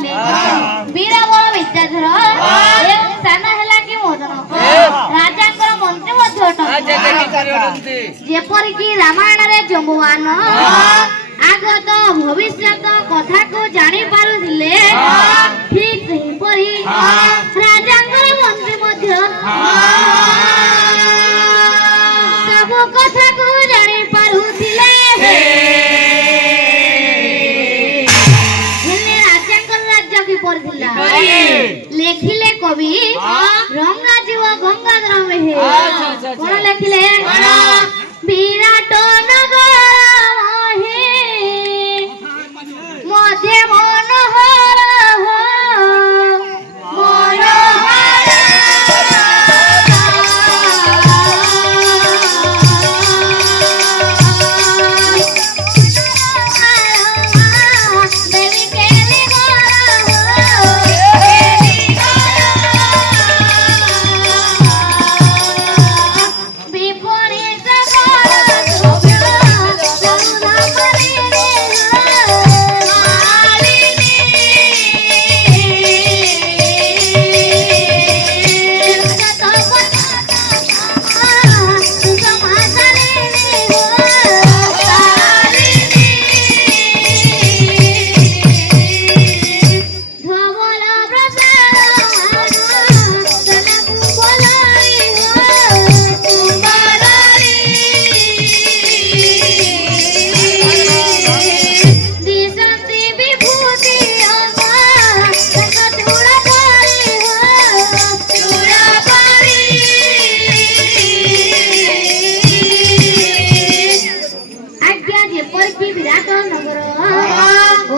କରିଥିଲେ ବୀରବଳ ବିଦ୍ୟାଧର ଏବଂ ସାନ ହେଲା କି ମଦନ ରାଜାଙ୍କର ମନ୍ତ୍ରୀ ମଧ୍ୟ ଅଟନ୍ତି। ଯେପରିକି ରାମାୟଣରେ ଜମ୍ବୁବାନ ଆଗତ ଭବିଷ୍ୟତ କଥାକୁ ଜାଣି ପାରୁଥିଲେ ଠିକ୍ ସେହିପରି ରାଜାଙ୍କର ମନ୍ତ୍ରୀ ମଧ୍ୟ ସବୁ କଥାକୁ ଜାଣି ପାରୁଥିଲେ। ହେଲେ ରାଜାଙ୍କର ରାଜ୍ୟ କିପରି ଥିଲା ଲେଖିଲେ କବି ରଙ୍ଗାଜୀବ ଗଙ୍ଗାଧର ମେହେର। କଣ ଲେଖିଲେ? ବିରାଟ ନଗର মধ্যে মনোহর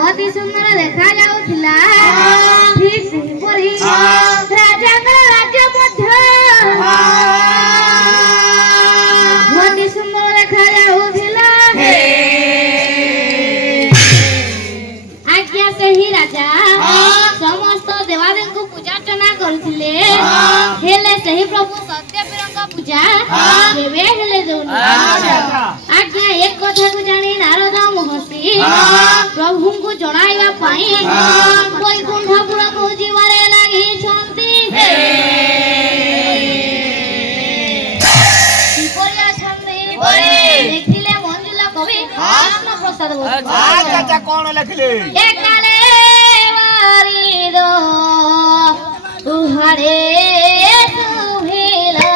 অতি সুন্দর দেখা যাউଥିଲା ঠিক সেপরি রাজাଙ୍କର রাজ্য ମଧ୍ୟ অতি সুন্দর দেখা যাউଥିଲା। ଆଜ୍ଞା ସେହି ରାଜା ସମସ୍ତ ଦେବାଦେବଙ୍କୁ ପୂଜାର୍ଚ୍ଚନା କରୁଥିଲେ ହେଲେ ସେହି ପ୍ରଭୁ ସତ୍ୟବୀରଙ୍କ ପୂଜା କେବେ ହେଲେ ଦଉନି। ଆଜ୍ଞା ଏ କଥାକୁ ଜାଣି ନାରଦ ମହର୍ଷି ପ୍ରଭୁଙ୍କୁ ଜଣାଇବା ପାଇଁ ବୈକୁଣ୍ଠପୁରକୁ ଯିବାରେ ଲାଗିଛନ୍ତି। କିପରି ଅଛନ୍ତି ଦେଖିଲେ ମଞ୍ଜୁଳ କବି କୃଷ୍ଣ ପ୍ରସାଦ କଣ ଲେଖିଲେ? ଏକାଲେ ବାରିଦ ଉହାଡେ ସୁଭିଲା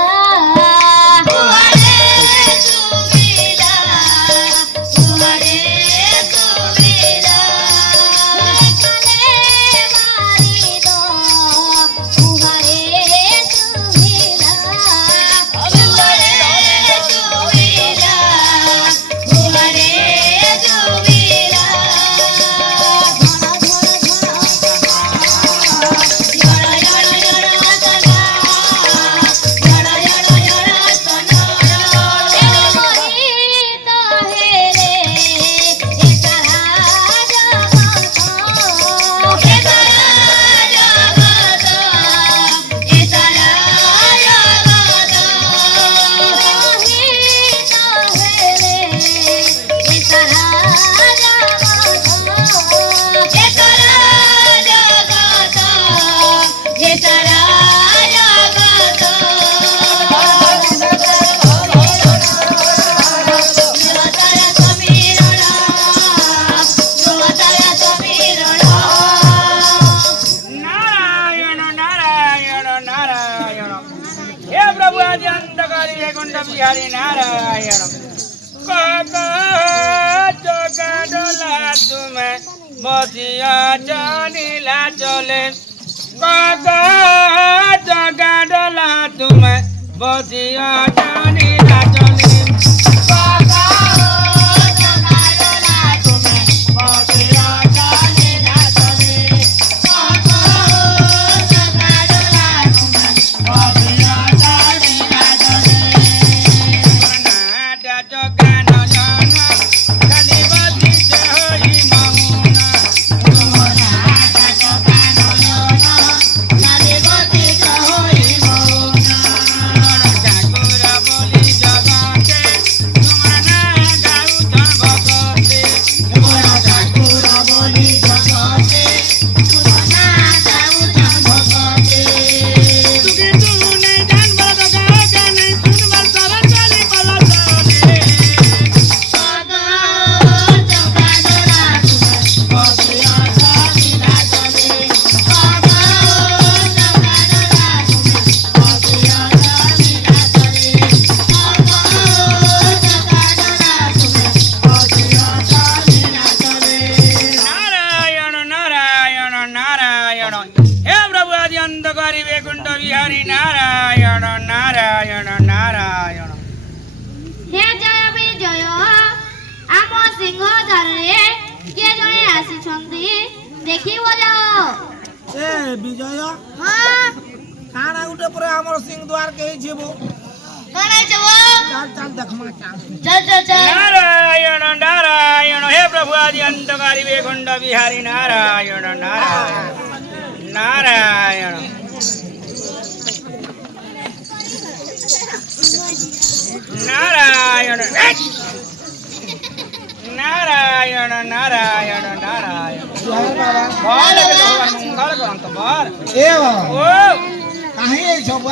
बिहारी नारायण डोला तुम्हें बसिया चलीला चले जगा डोला तुम्हें बसिया चलीला चले बोली ଅନ୍ତକାରୀ ବୈକୁଣ୍ଠ ବିହାରୀ ନାରାୟଣ ନାରାୟଣ ନାରାୟଣ। ହେ ଜୟ ବିଜୟ ଆମ ସିଂହଦ୍ୱାରରେ କିଏ ଜଣେ ଆସିଛନ୍ତି ଦେଖିବ ଯାଅ। ଏ ବିଜୟ ହଁ କାଣା ଗୁଟେ ପରେ ଆମର ସିଂ ଦ୍ୱାର କେ ଯିବ କଣ ହେଇଛବ? ଚାଲ ଚାଲ ଦେଖମା ଚାଲ ଚଲ ଚଲ ଚଲ। ନାରାୟଣ ନାରାୟଣ ହେ ପ୍ରଭୁ ଆଜି ଅନ୍ତକାରୀ ବୈକୁଣ୍ଠ ବିହାରୀ ନାରାୟଣ ନାରାୟଣ ନାରାୟଣ ନାରାୟଣ ନାରାୟଣ ନାରାୟଣ ନାରାୟଣ ଜୟ ବାବା ଭଲ ମଙ୍ଗଳ କରନ୍ତୁ ବର। ଏ ବାବା ଓ କାହିଁ ଏଇ ସବୁ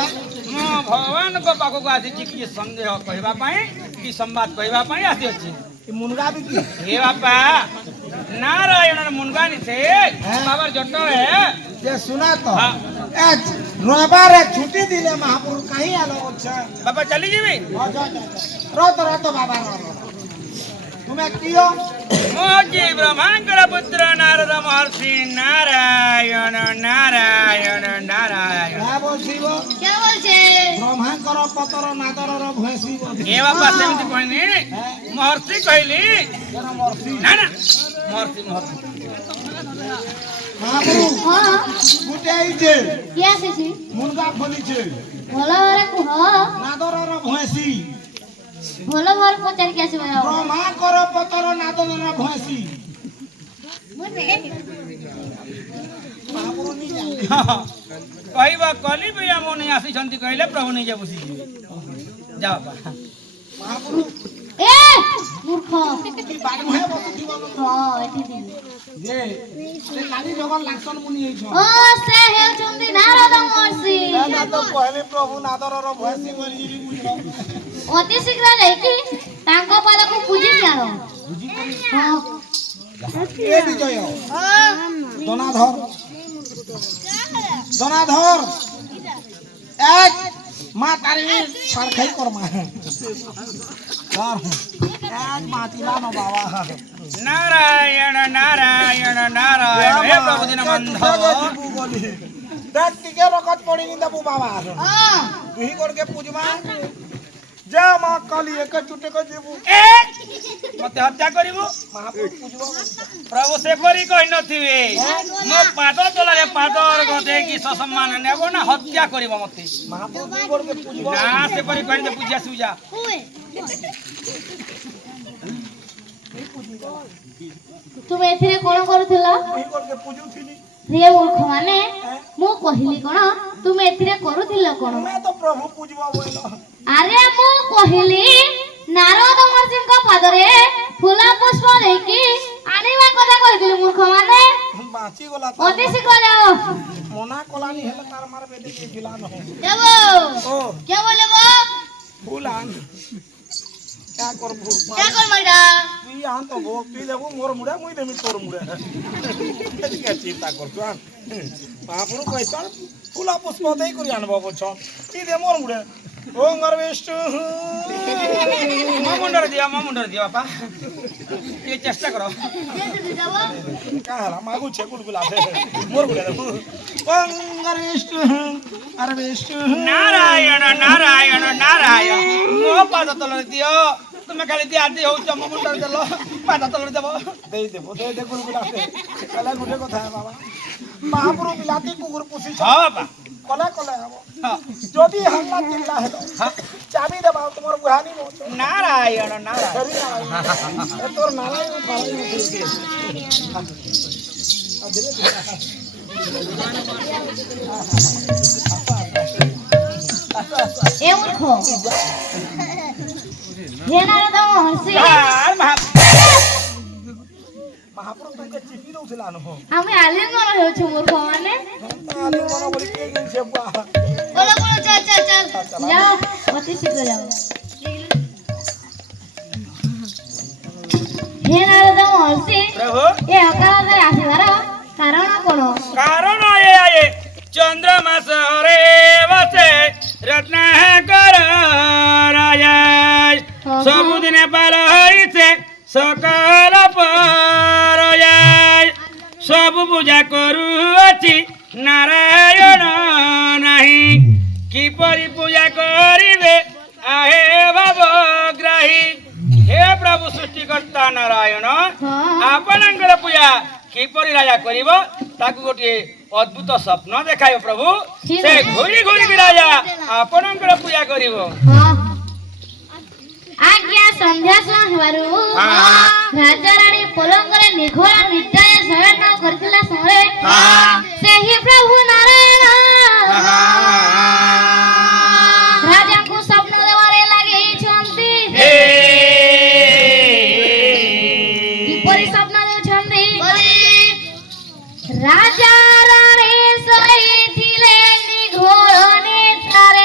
ମୁଁ ଭଗବାନଙ୍କ ପାଖକୁ ଆସିଛି କିଛି ସନ୍ଦେହ କହିବା ପାଇଁ କି ସମ୍ବାଦ କହିବା ପାଇଁ ଆସିଅଛି। ମୁନଗା ବି କି हे बापा नारायण मुनगानी से बाबर जट्टो है ଯେ ଶୁନା ତ हाँ। ଏ ରବିବାରେ ଛୁଟି ଦିଲେ ମହାପୁରୁ କାହିଁ ଆଲ ଅଛ बापा चली जीवी ରତ ବାବା ତୁମେ କିଅ मोजी ब्रह्मांकर पुत्र नारद महर्षि नारायण नारायण नारायण ଏହା ବସିବ কে বলছে? ବ୍ରହ୍ମାଙ୍କର ପତର ନାଦରର ଭଏସିବ हे बापा सेमती कहनी महर्षि कहली ମର୍ସି ना ना महर्षि महर्षि ମହାପୁରୁ হ্যাঁ ଗୁଟେ ହେଇଛେ কে আসিছি? ମୁନଗା ଖୋଲିଛେ ଭଲ ଭାବରେ କୁହ। ନାଦରର ଭଏସି ଭଲ ଭାବରେ ପଚାରିକି ଆସିବ ଯାଅ। ବ୍ରହ୍ମାଙ୍କର ପତର ନାଦରର ଭଏସି ମହାପୁରୁ ନି ଜାଣି कहवा कली भी हम नहीं आसी कहले प्रभु नहीं बसी जाओ बापा ମହାପୁରୁ এ মূর্খ। ବାଡ଼ି ମୁହେ ବସିଥିବ হ্যাঁ এটি দিন। ଯେ ସେ କାଲି ଜଗନ ଲାକ୍ସନ ମୁନି ହେଇଛ ও সে হেউଛନ୍ତି নারদ মহর্ষি। ତ କହିଲେ ପ୍ରଭୁ ନାଦରର ଭଏସି ବୋଲିଯିବି ବୁଝିଲ ଅତି ଶୀଘ୍ର ଯାଇକି ତାଙ୍କ ପାଦକୁ ପୂଜି ଦିଅ। ହଁ ଏ ବିଜୟ ଦନାଧର ଦନାଧର এক মা তারিণী ছাড় খাই করমা এক মাতিলা ন বাবা नारायण नारायण नारायण हे प्रभु दिन बंधव দেখ টিকে রকত পড়িনি দেবু বাবা ହଁ তুই করকে পুজমা যা মা কালি এক চুটে কে দেবু ए मते हत्या करिवु মহাপুর পুজবা प्रभु से परी कहि नथिबे मो पाद तलारे पादर गदे की सम्मान नेबो ना हत्या करिवो मते মহাপুর তুই করকে পুজবা ना से परी कहि दे पूजा सुजा ତୁମେ ଏଥିରେ କଣ କରୁଥିଲ? তুই করকে পুজুছিলি ପ୍ରିୟ ମୂର୍ଖ ମାନେ ମୁଁ କହିଲି କଣ ତୁମେ ଏଥିରେ କରୁଥିଲ କଣ? তুমি তো প্রভু পুজবা বইল ଆରେ ମୁଁ କହିଲି ନାରଦ ମହର୍ଷିଙ୍କ ପାଦରେ ଫୁଲ ପୁଷ୍ପ ଦେଇକି ଆଣିବା କଥା କହିଥିଲି ମୂର୍ଖ ମାନେ। বাঁচি গলা ଅତି ଶୀଘ୍ର ଯାଅ। মনা কলানি হেলে তার মার বেদে কে ঝিলান দেব ও কে বলব? ফুল আন क्या করবো কে করব এটা? তুই আন তো গো তুই দেবো মোর মুড়ে মুই দেমি তোর মুড়ে কে চিন্তা করছো আন মহাপুরু কইছন ফুলা পুষ্প দেই করি আনব বছন তুই দে মোর মুড়ে ওং গর্বেষ্টু मुंडर दिया बापा ये चेष्टा करो দেব কাহালা মাগু ছে গুলগুলা দে মোর মুড়ে দেবো ওং গর্বেষ্টু গর্বেষ্টু नारायण नारायण नारायण मो पाद तलरे दियो तुमे खाली दिया दे हो चम मुंडर देलो पाद तलरे देबो দেই দেবো দে গুলগুলা দে কলা গুটে কথা বাবা মহাপুরু বিলাতি কুকুর পুষি हां बापा কলা কলা হবো हाँ। যদি হাল্লা চিল্লা হেলো চাবি দেবা তোমার বুহানি মো नारायण नारायण সরি না এ তোর নালাই ফালাই উঠেছে ধীরে ধীরে এ মূর্খ হে নারদ মহর্ষি यार মহাপুরু তোকে চিঠি দউছিলা ন আমি আলিঙ্গন হেউছি মূর্খ মানে। আলি কোন বলি কে গইছে বা বলো বলো চল চল চল যাও অতি শীঘ্র যাও। হে নারদ মহর্ষি प्रभु এ অকাଳରେ ଆସିବାର କାରଣ କଣ? कारण ये आए चंद्रमास रे बसे रत्नाकर राय सबुदिन पार होइसे सकल पर सब पूजा करू अछि नारायण ତାକୁ ଗୋଟିଏ ଅଦ୍ଭୁତ ସ୍ୱପ୍ନ ଦେଖାଇବ ପ୍ରଭୁ। ଠିକ ସେ ଅଛି। ଘୁରି ଘୁରିକି ରାଜା ଆପଣଙ୍କର ପୂଜା କରିବ। ହଁ। ଆଜ୍ଞା ସନ୍ଧ୍ୟା ସମୟ ହେବାରୁ ରାଜା ରାଣୀ ପଲଙ୍କରେ ନିଘୋର ନିଦ୍ରାରେ ଶୟନ କରିଥିଲା ସମୟରେ ସେହି ପ୍ରଭୁ ନାରାୟଣ ରାଜାଙ୍କୁ ସ୍ୱପ୍ନ ଦେବାରେ ଲାଗିଛନ୍ତି। କିପରି ସ୍ୱପ୍ନ ଦେଉଛନ୍ତି? ରାଜା ରାଣୀ ଶୋଇଥିଲେ ନିଘୋର ନିଦ୍ରାରେ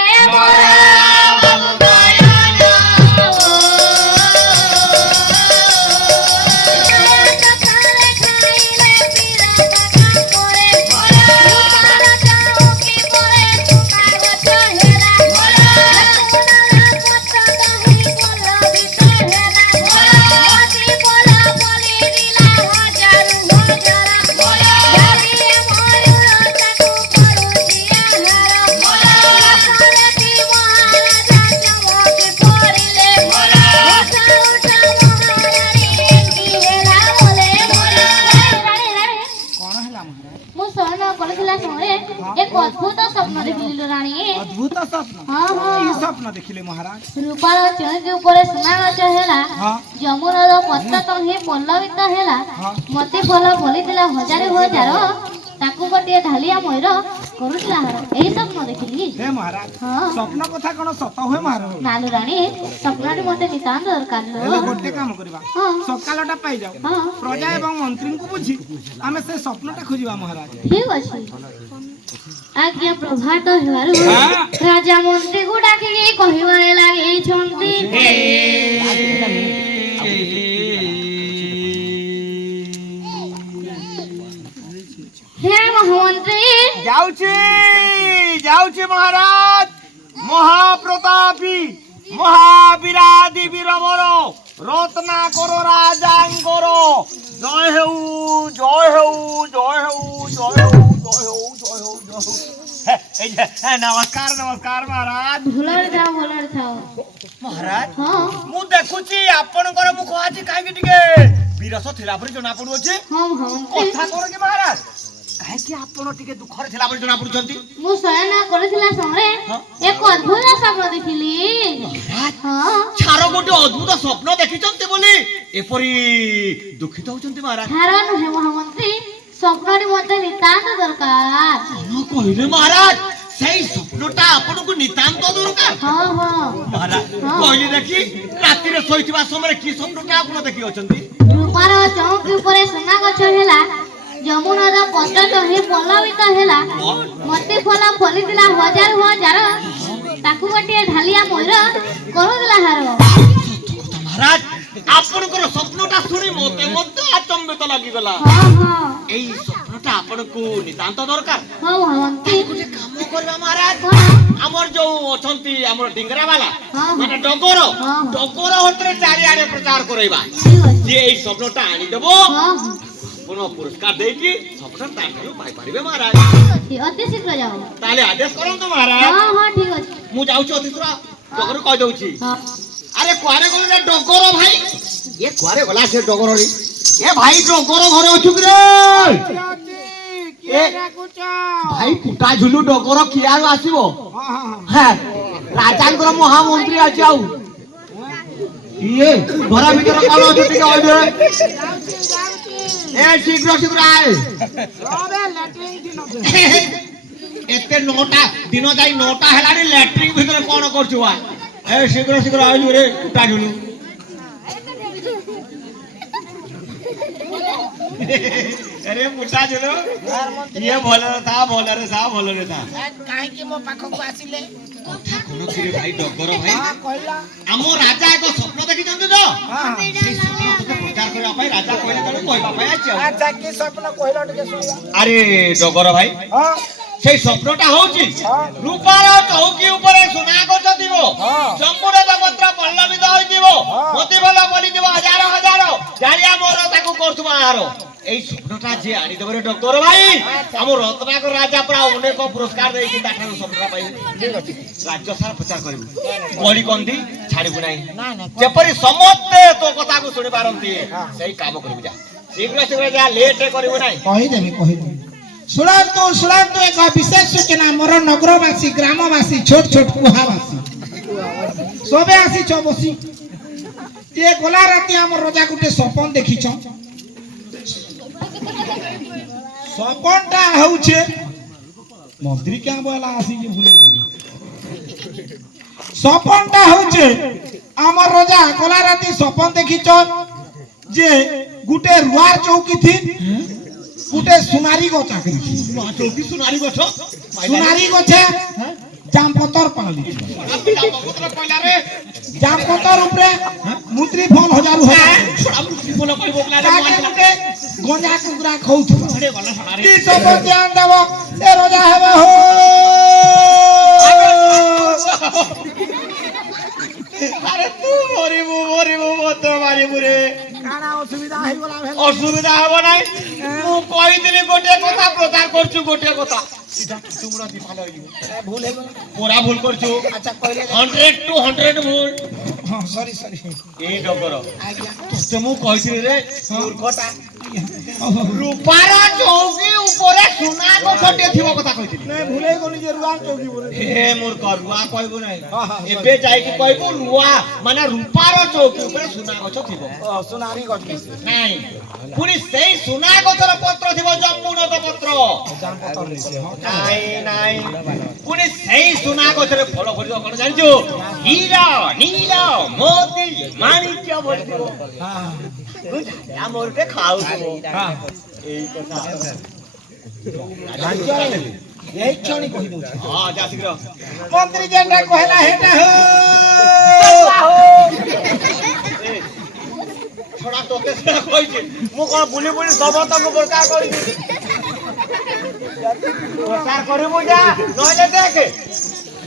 ମୁଁ ଶୟନ କରିଥିଲା ସମୟରେ ଏକ ଅଦ୍ଭୁତ ସ୍ୱପ୍ନ ଦେଖିଲି ରାଣୀ। ଅଦ୍ଭୁତ ସ୍ୱପ୍ନ ହଁ କି ହଁ ସ୍ୱପ୍ନ ଦେଖିଲେ ମହାରାଜ? ରୂପାର ଚୌକି ଉପରେ ସୁନା ଗଛ ହେଲା, ହଁ ଯମୁନାର ପତ୍ର ତହିଁ ପଲ୍ଲବିତ ହେଲା, ହଁ ମତେ ଭଲ ଫଳିଥିଲା ହଜାରେ ହଜାର, ତାକୁ ଗୋଟିଏ ଢାଲିଆ ମୟୂର କରୁଥିଲା ହାର। ଏହି ସ୍ୱପ୍ନ ଦେଖିଲି। ହେ ମହାରାଜ, ହଁ ସ୍ୱପ୍ନ କଥା କଣ ସତ ହୁଏ ମହାରାଜ? ନାଲୁ ରାଣୀ ସ୍ୱପ୍ନଟି ମତେ ନିତାନ୍ତ ଦରକାର ହେଲେ ଲୋ। ଗୋଟେ କାମ କରିବା, ହଁ ସକାଳଟା ପାଇଯାଉ, ହଁ ପ୍ରଜା ଏବଂ ମନ୍ତ୍ରୀଙ୍କୁ ବୁଝି ଆମେ ସେ ସ୍ୱପ୍ନଟା ଖୋଜିବା ମହାରାଜ। ଠିକ ଅଛି। ଆଜ୍ଞା ପ୍ରଭାତ ହେବାରୁ ରାଜା ମନ୍ତ୍ରୀକୁ ଡାକିକି କହିବାରେ ଲାଗିଛନ୍ତି। ହେ ମହାମନ୍ତ୍ରୀ ଯାଉଛି ଯାଉଛି ମହାରାଜ, ମହାପ୍ରତାପୀ ମହାବୀରାଦି ବୀରବର ରତ୍ନାକର ରାଜାଙ୍କର ଜୟ ହେଉ ଜୟ ହେଉ ଜୟ ହେଉ ଜୟ ହେଉ ଜୟ ହେଉ ଜୟ ହେଉ ଜୟ ହେଉ। ନମସ୍କାର ନମସ୍କାର ମହାରାଜ। ଭଲରେ ଥାଅ ଭଲରେ ଥାଅ। ମହାରାଜ ହଁ ମୁଁ ଦେଖୁଛି ଆପଣଙ୍କର ମୁଖ ଆଜି କାହିଁକି ଟିକେ ବିରସ ଥିଲା ପରି ଜଣା ପଡୁଅଛି। ହଁ ମହାମନ୍ତ୍ରୀ କଥା କଣ କି ମହାରାଜ, କାହିଁକି ଆପଣ ଟିକେ ଦୁଃଖରେ ଥିଲା ପରି ଜଣା ପଡୁଛନ୍ତି? ମୁଁ ଶୟନ କରିଥିଲା ସମୟରେ ଏକ ଅଦ୍ଭୁତ ସ୍ୱପ୍ନ ଦେଖିଲି। ହଁ ଛାର ଗୋଟେ ଅଦ୍ଭୁତ ସ୍ୱପ୍ନ ଦେଖିଛନ୍ତି ବୋଲି ଏପରି ଦୁଃଖିତ ହଉଛନ୍ତି ମହାରାଜ? ଛାର ନୁହେଁ ମହାମନ୍ତ୍ରୀ, ସ୍ୱପ୍ନଟି ମତେ ନିତାନ୍ତ ଦରକାର। କଣ କହିଲେ ମହାରାଜ? ସେଇ ସ୍ୱପ୍ନଟା ଆପଣଙ୍କୁ ନିତାନ୍ତ ଦରକାର? ହଁ ହଁ ମହାରାଜ କହିଲେ ଦେଖି, ରାତିରେ ଶୋଇଥିବା ସମୟରେ କି ସ୍ୱପ୍ନଟା ଆପଣ ଦେଖି ଅଛନ୍ତି? ରୂପାର ଚୌକି ଉପରେ ସୁନା ଗଛ ହେଲା, ଯମୁନାର ପତ୍ର ତହିଁ ପଲ୍ଲବିତ ହେଲା, ମତେ ଫଳ ଫଳିଥିଲା ହଜାର ହଜାର, ତାକୁ ଗୋଟିଏ ଢାଲିଆ ମୟୂର କରୁଥିଲା ହାର। ମହାରାଜ ଆପଣଙ୍କର ସ୍ୱପ୍ନଟା ଶୁଣି ମତେ ମଧ୍ୟ ଆଚମ୍ବିତ ଲାଗିଗଲା। ହଁ ହଁ ଏଇ ସ୍ୱପ୍ନଟା ଆପଣଙ୍କୁ ନିତାନ୍ତ ଦରକାର? ହଁ ମହାମନ୍ତ୍ରୀ। ଗୋଟେ କାମ କରିବା ମହାରାଜ, କଣ? ଆମର ଯୋଉ ଅଛନ୍ତି ଆମର ଡିଙ୍ଗରା ବାଲା ହଁ, ହଁ। ମାନେ ଡଗର ହଁ, ହଁ। ଡଗର ହତରେ ଚାରିଆଡେ ପ୍ରଚାର କରାଇବା। ଠିକ ଅଛି। ଯିଏ ଏଇ ସ୍ୱପ୍ନଟା ଆଣିଦେବ ହଁ ହଁ ଆପଣ ପୁରସ୍କାର ଦେଇକି ସ୍ୱପ୍ନ ତାଠାରୁ ପାଇପାରିବେ ମହାରାଜ। ଠିକ ଅଛି, ଅତି ଶୀଘ୍ର ଯାଅ। ତାହେଲେ ଆଦେଶ କରନ୍ତୁ ମହାରାଜ। ହଁ ହଁ ଠିକ ଅଛି। ମୁଁ ଯାଉଛି ଅତିଥୁର ଡଗର କହିଦଉଛି। ହଁ ଆରେ କୁଆଡେ ଗଲେ ରେ ଡଗର ଭାଇ? ଏ କୁଆଡେ ଗଲା ସେ ଡଗର? ଏ ଭାଇ ଡଗର ଘରେ ଅଛୁ କି ରେ? ଭାଇ କୁଟା ଝୁଲୁ ଡଗର କିଆରୁ ଆସିବ? হ্যাঁ রাজাঙ্কর মহামন্ত্রী আছে আউ ইয়ে ঘর ভিতরে কোন আছে টিকে ওইবে এ শীঘ্র শীঘ্র আয় এতে নটা দিন যাই নটা হেলানি ল্যাট্রিন ভিতরে কোন করছু আ এ শীঘ্র শীঘ্র আইলু রে কুটা ঝুলু अरे मुटा जलो ये भलरे था भलरे था काहे कि मो पाखो को आसिले কথা কোন ছিরে ভাই ডগর ভাই हां कहला ଆମ ରାଜା ଏକ ସ୍ୱପ୍ନ ଦେଖିଛନ୍ତି ତ ସେଇ ସ୍ୱପ୍ନ ତତେ ପ୍ରଚାର କରିବା ପାଇଁ ରାଜା କହିଲେ ତମେ କହିବା ପାଇଁ ଆସିଛ अच्छा की सपना कहला टिके सुनिया ଆରେ ଡଗର ଭାଇ हां ସେଇ ସ୍ୱପ୍ନଟା ହଉଛି ରୂପାର ଚୌକି ଉପରେ ସୁନା ଗଛ ଥିବ ସମ୍ପୂର୍ଣ୍ଣ ପତ୍ର ପଲ୍ଲବିତ ହୋଇଥିବ ମତି ଭଲ ବଲିଥିବ ହଜାର ହଜାର ଜାଳିଆ ମୋର ତାକୁ କରୁଥିବା ଆହାର এই স্বপ্নটা যে আনি দেবে ডক্টর ভাই আমার রত্নাকর রাজা পুরা অনেক পুরস্কার দেইছি তাঠার স্বপ্নটা পাই ঠিক আছে রাজ্য সারা প্রচার করিব গলি কন্দি ছাড়িবু নাই যেপরি সমস্তে তো কথাକୁ শুনি পারନ୍ତି সেই কাম করিবু যা শীঘ্র শীঘ্র যা লেট করিবু নাই कहि देबी शुणु एक विशेष सूचना मोर नगरवासी ग्रामवासी छोट छोट कुहावासी सबे आसी छ बसी जे गोला राती हमर रोजा गुटे सपन देखि छ सपनटा होउछे मंत्री क्या बोला आसी के भूले गली सपनटा होउछे हमर रोजा गोला राती सपन देखि छ जे गुटे रुआर चौकी थी गुटे सुनारी गो चाकरी चौकी सुनारी गछ सुनारी गछे जाम पतर पाली जाम पतर ऊपरे मुद्री फल हजार गंजा कुकुरा खाउथु की सब ध्यान देव से रोजा हेबे हो अरे तू मरिबू मत मारिबू रे କାଣା ଅସୁବିଧା ହେଇଗଲା ଭେଲ असुविधा हबो नै मु कहि दिली गोटे कथा प्रचार करछु गोटे कथा सीधा तुमरा दिफाल होइबो ଭୁଲ ହେଇଗଲା पूरा भूल करछु ଆଚ୍ଛା କହିଲେ 100 to 100 भूल हां सॉरी सॉरी ए डगर ଆଜ୍ଞା तोते मु कहिछि रे मूर्खटा रूपार चौकी ऊपरे सुना गछटे थिबो कथा कहिछि नहीं भूले गली जे रुआर चौकी बोले हे मूर्ख रुआ कहबो नै एबे जाई कि कहबो रुआ माने रूपार चौकी ऊपरे सुना गछ थिबो ସୁନାରୀ ଗଛ নাই পুরি সেই সুনা গছর পত্র থিব জম্মুনত পত্র जाम पतर निसे हां নাই নাই পুরি সেই সুনা গছরে ফল ফলিব কোন জানিছো হীরা নীল মোতি মাণিক্য বলিব हां আমরতে খাউছো हां এই কথা यही क्षणी कहि दउ हां जा शीघ्र मंत्री जेंडा कहला हेटा हो छोड़ा तोते से कहिछि मु कोन बुली बुली सब तक बरका करि प्रचार करबो जा नहले देख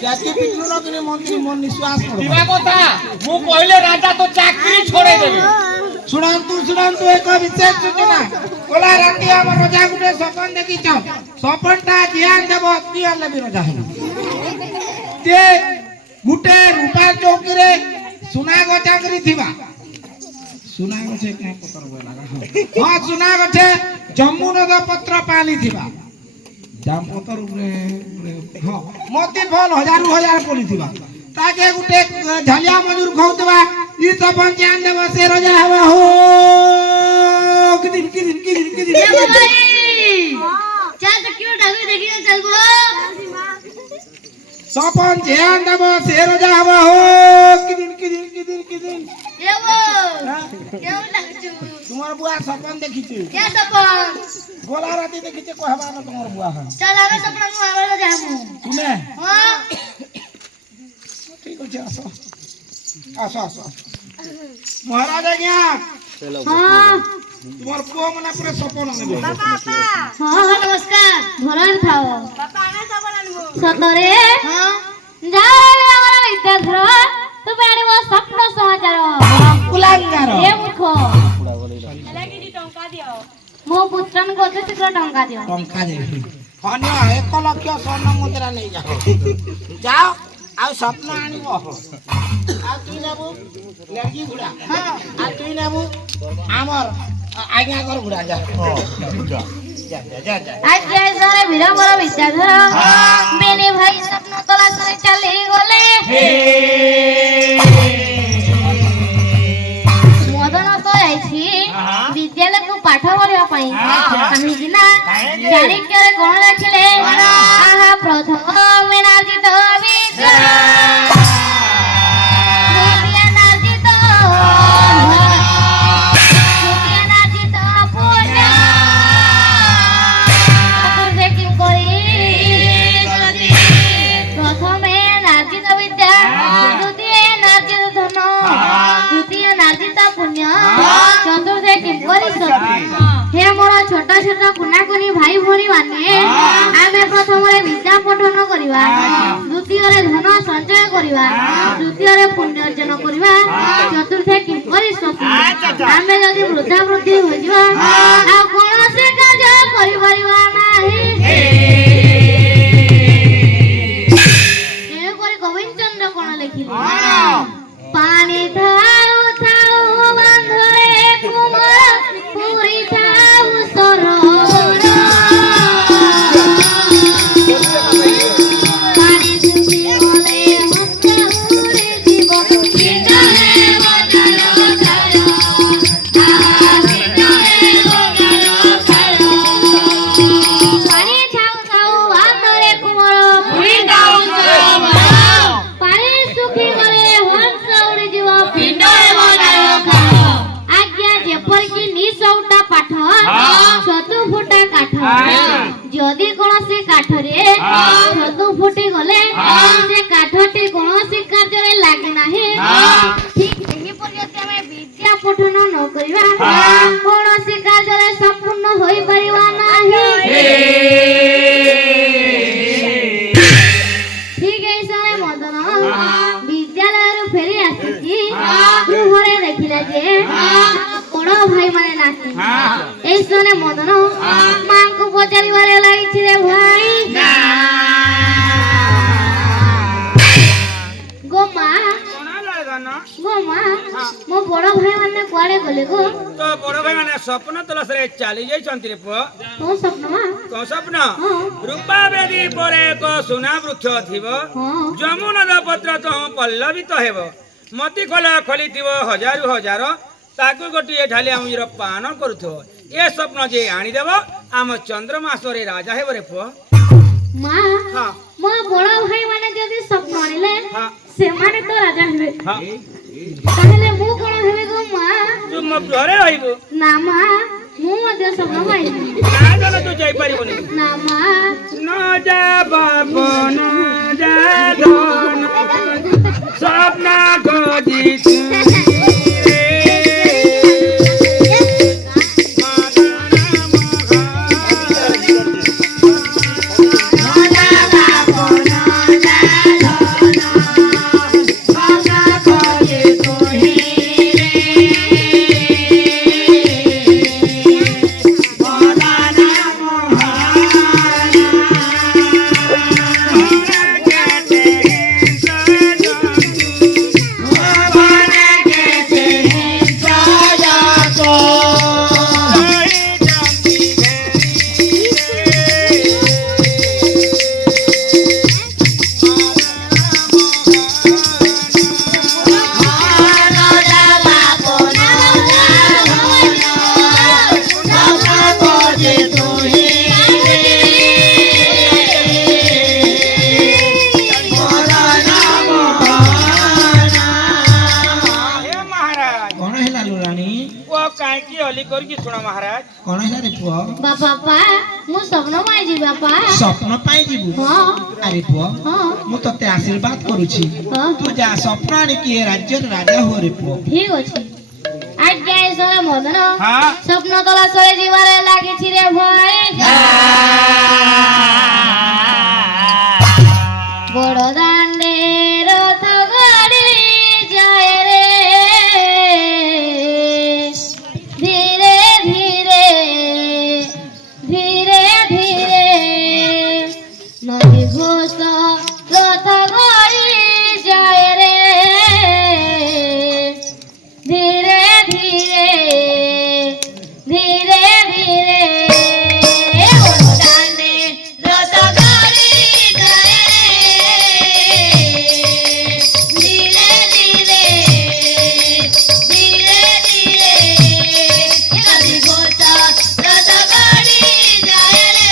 जाति पिटलु न कि मंत्री मन निश्वास करो दिवा কথা मु कहले राजा तो चाकरी छोड़े देबे सुनांतु एक विशेष सूचना कोला राती हम रोजा गुटे सपन देखि छ सपनटा ध्यान देब तिया लेबी रोजा हम जे गुटे रूपा चौकी रे सुना गो चाकरी थिबा सुना गो छे क्या पत्र बोला हां सुना गो छे जम्मू नद पत्र पाली थिबा जाम पत्र ऊपरे हां मोती फल हजार पली थिबा ताके गुटे झलिया मजूर खाउतबा ई सपन ध्यान देब से रोजा हेबा हो किदिन ए भाई चल तो क्यों ढाबे देखियो चल गो सपन ध्यान देब से रोजा हेबा हो किदिन ए वो क्यों लगचू तुम्हार बुआ सपन देखिछि क्या सपन गोला राती देखिछि कहबा न तुम्हार बुआ है चल आवे सपना मु आवे जामु तुने हां ठीक अछि आसो महाराज आज्ञा हां तुम्हार पुओ मना पूरे सपन नेबे हां नमस्कार भरन थाओ पापा आना सपन आनबो सतरे हां जाओ हमरा विद्याधर तू बाणी मो स्वप्न समाचार कुलांगार ए मुखो लागि दी टंका दियो मो पुत्रन को शीघ्र टंका दियो टंका देबी ହନ୍ୟ 1 ଲକ୍ଷ ସ୍ୱର୍ଣ୍ଣ ମୁଦ୍ରା ନେଇ ଯାଅ ଆଉ ସ୍ୱପ୍ନ ଆଣିବ ଆଉ ତୁଇ ନେବୁ ଲେଡି ଗୁଡା ଆଉ ତୁଇ ନେବୁ ଆମର ଆଜ୍ଞା ଘର ଗୁଡା ଯା आज जैसा विरमर विद्याधर मेने भाई स्वप्न तलाश में चले गले मदन तो आइछि विद्यालय को पाठ पढ़िया पई काहे ना जानि के कोन रखले आहा प्रथम नार्जित विद्या हे मोर छोट छोट कुना कुनी भाई भणी माने आमे प्रथम रे विद्या पठन करिवा द्वितीय रे धन संचय करिवा तृतीय रे पुण्य अर्जन करिवा चतुर्थ किपरि स्वप्न आमे जदि वृद्धा वृद्धि हो जिवा आ कोन से कार्य करि परिवा नाही ए कोरी गोविंद चंद्र कोन लिखिले पानी थाउ थाउ बांधरे कुमार पुरी थाउ सरोवर ଯେ ଛତୁ ଫୁଟି ଗଲେ ସେ କାଠଟି କୌଣସି କାର୍ଯ୍ୟରେ ଲାଗେ ନାହିଁ ଠିକ ସେହିପରି ଯଦି ଆମେ ବିଦ୍ୟା ପଠନ ନ କରିବା କୌଣସି କାର୍ଯ୍ୟରେ ସମ୍ପୂର୍ଣ୍ଣ ହୋଇପାରିବା ନାହିଁ ଠିକ ଏହି ସମୟରେ ମଦନ ବିଦ୍ୟାଳୟରୁ ଫେରି ଆସିକି ଗୃହରେ ଦେଖିଲା ଯେ ବଡ ଭାଇ ମାନେ ନାହିଁ এই সময় মদন মাଙ୍କୁ পচারিবারে লাগিছি রে ভাই গো মা ମୋ ବଡ ଭାଇ ମାନେ କୁଆଡେ ଗଲେ ଗो তো বড় ভাই মানে স্বপ্ন তলসরে চালি যাইছন্তি রে পুଅ ତୋ ସ୍ୱପ୍ନ ମା কো স্বপ্ন ହଁ রূপা বেদি পরে এক সুনা বৃক্ষ থিব ହଁ যমুনার পত্র তো পল্লবিত হেব মতি খোলা খলিথিব হজারু হাজার তাকু গোটিয়ে ঢালি আমর পান করুথিব এ স্বপ্ন যে আনিদেব আম চন্দ্রমাসরে রাজা হেব রে পুଅ ମା হ্যাঁ ମୋ ବଡ ଭାଇ ମାନେ ଯଦି ସ୍ୱପ୍ନ ଆଣିଲେ হ্যাঁ ସେମାନେ ତ ରାଜା ହେବେ হ্যাঁ ତାହେଲେ ମୁଁ କଣ ହେବି ଗো ମା ତୁ ମୋ ଘରେ ରହିବୁ ନା ମା ମୁଁ ମଧ୍ୟ ସ୍ୱପ୍ନ ପାଇବି ନା ଗଲେ ତୁ ଯାଇପାରିବୁନି ନା ମା ন যা বাপ ন যা ধন স্বপ্ন গজিত କାହିଁକି ଅଲି କରିକି ଶୁଣ ମହାରାଜ କଣ ହେଲା ରେ ପୁଅ ବାପା ମୁଁ ସ୍ୱପ୍ନ ପାଇଛି ବାପା ସ୍ୱପ୍ନ ପାଇଁ ଯିବୁ ହଁ ଆରେ ପୁଅ ହଁ ମୁଁ ତତେ ଆଶୀର୍ବାଦ କରୁଛି ହଁ ତୁ ଯା ସ୍ୱପ୍ନ ଆଣିକି ଏ ରାଜ୍ୟର ରାଜା ହୁଅ ରେ ପୁଅ ଠିକ ଅଛି ଆଜ୍ଞା ଏ ସମୟ ମଦନ ହଁ ସ୍ୱପ୍ନ ତଲାଶରେ ଯିବାରେ ଲାଗିଛି ରେ ଭାଇ ବଡ ଦାଣ୍ଡେ ରଥ ଗାଡ଼ି ଯାଏ ରେ ଧୀରେ ଧୀରେ ଧୀରେ ଧୀରେ ନଦୀ ଘୋଷ ରଥ ଗାଡ଼ି ଯାଏ ରେ ଧୀରେ ଧୀରେ ଧୀରେ ଧୀରେ ବଡ଼ ଦାଣ୍ଡେ ରଥ ଗାଡ଼ି ଯାଏ ଧୀରେ ଧୀରେ ଧୀରେ ଧୀରେ ନଦୀ ଘୋଷ ରଥ ଗାଡ଼ି ଯାଏ ରେ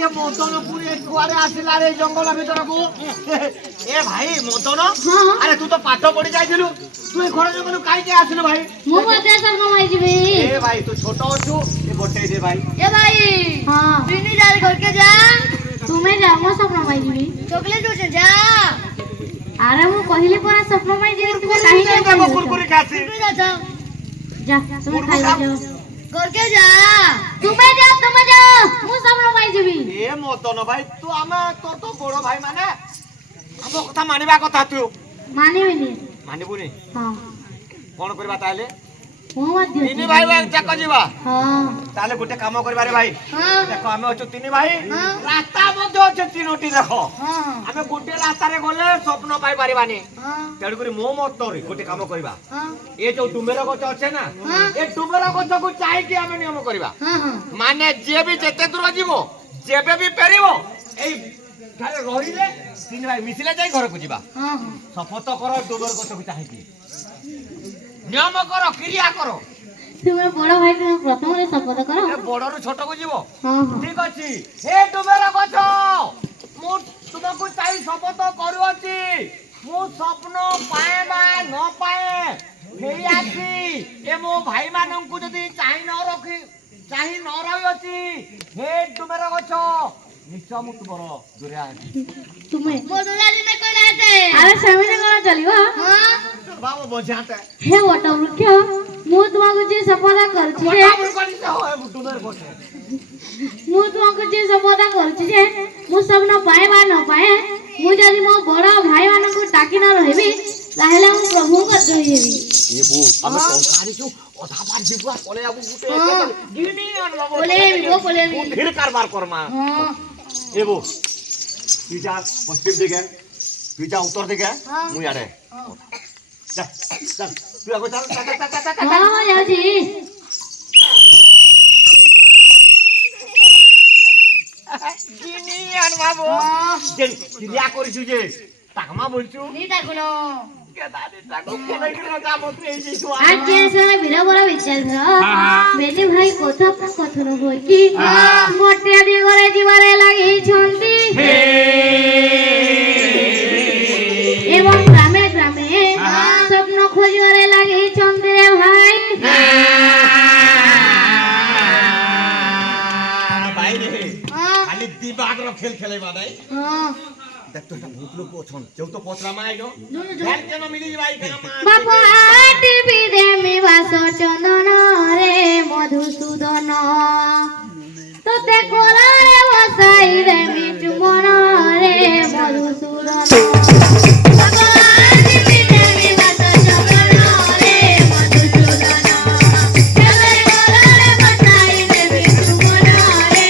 যে মদন পুরে কুয়ারে আসিলা রে জঙ্গল ভিতরকু এ ভাই মদন আরে তুই তো পাঠ পড়ি যাইছিলু তুই ঘর জঙ্গল কাইকে আসিলু ভাই ମୁଁ ମଧ୍ୟ ସ୍ୱପ୍ନ ପାଇଯିବି এ ভাই তুই ছোট অছু এ গোটেই দে ভাই ଏ ଭାଇ ହଁ ତିନି ଯାର ଘରକେ ଯା ତୁମେ ଯାଅ ମୁଁ ସ୍ୱପ୍ନ ପାଇଯିବି ଚକଲେଟ ଦଉଛ ଯା ଆରେ ମୁଁ କହିଲି ପରା ସ୍ୱପ୍ନ ପାଇଯିବି ତୁମେ କାହିଁକି দেব কুরকুরি খাসি যা তুমি ଖାଇବା ଯାଅ ঘরকে যা ତୁମେ ଯାଅ ମୁଁ ସ୍ୱପ୍ନ ପାଇଯିବି এ মদন ভাই তুই আমা তোর তো বড় ভাই মানে আম কথা মানিবা কথা তুই ମାନିବିନି মানিবুনি ହଁ কোন করিবা তাহলে ମୁଁ ମଧ୍ୟ তিনি ভাই ভাই যাক ଯିବା ହଁ তাহলে গোটে কাম করিবারে ভাই ହଁ দেখো আমি অଛୁ তিনি ভাই হ্যাঁ। রাস্তা মধ্যে অଛୁ তিনোটি দেখো ହଁ আমি গোটে রাস্তারে গলে স্বপ্ন পাই পারিবানি ହଁ তেড় করে মো মতরে গোটে কাম করিবা ହଁ এ যে ডুমের গছ আছে না হ্যাঁ। এ ডুমের গছকু চাইকি আমি নিয়ম করিবা ହଁ ହଁ মানে যে বি যেতে দূর যাব যেবে বি পেরিব এই ঠারে রহিলে তিন ভাই মিশিলে যাই ঘরকু ଯିବା ହଁ ହଁ শপথ কর ডুমের গছকু চাইকি নিয়ম কর ক্রিয়া কর ତୁମେ ବଡ ଭାଇ ତୁମେ ପ୍ରଥମରେ ଶପଥ କର এ বড়ରୁ ছোটকু যাব ହଁ ହଁ ঠিক ଅଛି হে ডুমের গছ ମୁଁ ତୁମକୁ ଚାହିଁ ଶପଥ କରୁଅଛି ମୁଁ ସ୍ୱପ୍ନ ପାଏ ବା ନ ପାଏ ଫେରି ଆସି ଏ ମୋ ଭାଇମାନଙ୍କୁ ଯଦି ଚାହିଁ ନ ରହିଅଛି ହେ ଡୁମେର ଗଛ ନିଶ୍ଚୟ ମୁଁ ତୁମର ଦୂରେ ତୁମେ ଆରେ ସେମିତି କଣ ଚାଲିବ ବାବୁ ବଜାତେ ହେ ବଟ ବୃକ୍ଷ ମୁଁ ତୁମକୁ ଯେ ଶପଥ କରୁଛି ଯେ ଡୁମେର ଗଛ ମୁଁ ତୁମକୁ ଯେ ଶପଥ କରୁଛି ଯେ ମୁଁ ସ୍ୱପ୍ନ ପାଏ ବା ନ ପାଏ ମୁଁ ଯଦି ମୋ ବଡ ଭାଇମାନଙ୍କୁ ଡାକି ନ ରହିବି ତାହେଲେ ମୁଁ ପ୍ରଭୁଙ୍କ ଦ୍ରୋହୀ ହେବି ଏବୁ ଆମେ ଟଙ୍କାରିଛୁ ଅଧା ପାର ଯିବୁ ପଳେ ଆବୁ ଗୁଟେ ଗିନି ଆନବାବୁ ପଳେଇବି ଫିର କାରବାର କରମା ହଁ এবো তুই যা পশ্চিম দিকে তুই যা উত্তর দিকে মুই আড়ে যা চল তুই আগে চল ହଁ ହଁ ଯାଉଛି গিনি আনবাবো যেন ক্রিয়া করিছু যে তাকমা বলছু ଆଜି ଶୁଣ ବୀରବର ବିଚାର ବେଲି ଭାଇ କଥା କଥନ ହୋଇକି ମୋଟେ ଦିଗରେ ଯିବାରେ ଲାଗିଛନ୍ତି ଏବଂ ଗ୍ରାମେ ଗ୍ରାମେ ସ୍ୱପ୍ନ ଖୋଜିବାରେ ଲାଗିଛନ୍ତି ରେ ଭାଇ বাইরে খালি দিবাগর খেল খেলাইবা নাই ହଁ দেখতো এটা বহুত লোক অছন কেউ তো পচরা মাইনো ধ্যান কেন মিলি যাই কেন বাপ টিভি দেমি বাস চন্দন রে মধুসূদন তোতে কোলারে বসাই দেমি চুমন রে মধুসূদন বাপ টিভি দেমি বাস চন্দন রে মধুসূদন তোতে কোলারে বসাই দেমি চুমন রে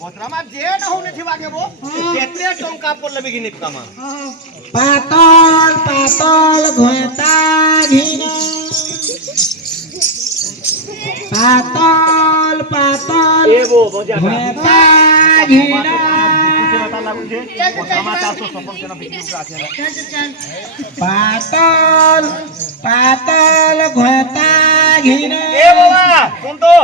পচরামা যে না হউনে থিবা কেবো কেতে টঙ্কা পড়লে বিগিনি কামা পাতল পাতল ঘটা ঘিন পাতল পাতল এবো বজাটা ঘটা ঘিন কথা লাগুছে পচরামা 456 জন বিক্রি আছে পাতল পাতল ঘটা ঘিন এ বাবা শুন তো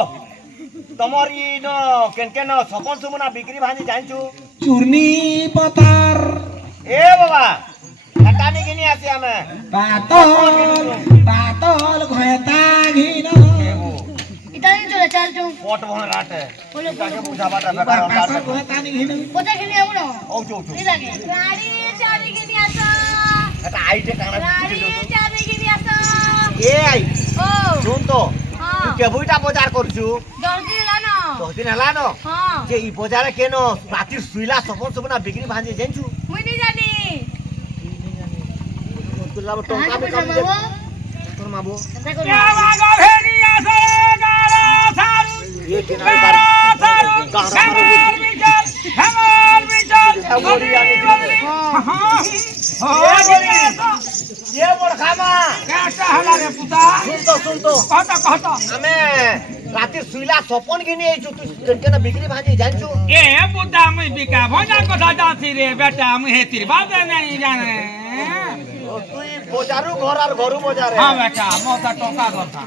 তোমার ই ন কেন কেন সকল সুমনা বিক্রি ভানি জানছু চূর্ণি পতর এ বাবা কাটানি কিনি আছে আমি পাতল পাতল ঘটা ঘিন ইতালি চলে চাল চুম পট বহন রাটে তাকে বুঝাবাটা বেকার পাতল ঘটা ঘিন কোথা কিনে আমনো ও চো চো লাগে গাড়ি চারি কিনে এটা আইটে কানা রানী চাবি কিনি আস এ আই ও শুন তো হ্যাঁ তুই কেবইটা বাজার করছু জলদি এলানো 10 দিন হেলা ন হ্যাঁ যে ই বাজারে কেন রাতির শুইলা সপন সপনা বিক্রি ভাঙি জানছু মুই নি জানি তুলা টঙ্কা কাহাকে বে পয়সা কম দে মাগো তোর মাবো চিন্তা করো কেবা গভেরি আসে গারা সারু এ কেনা বাড়ি হেমাল বিচল হেমাল বিচল বড়ি আনি এ বড় খামা কেটা হলা রে পুতা শুন তো কত আমি রাতির শুইলা সপন কিনে আইছু তুই কেন বিক্রি ভাঙি জানছু এ পুতা মুই বিকা ভজা কথা যাচ্ছি রে বেটা মুই হেতির বাদে নাই জানে তুই বাজারু ঘর আর ঘরু বাজারে হ্যাঁ বেটা মোটা টকা কথা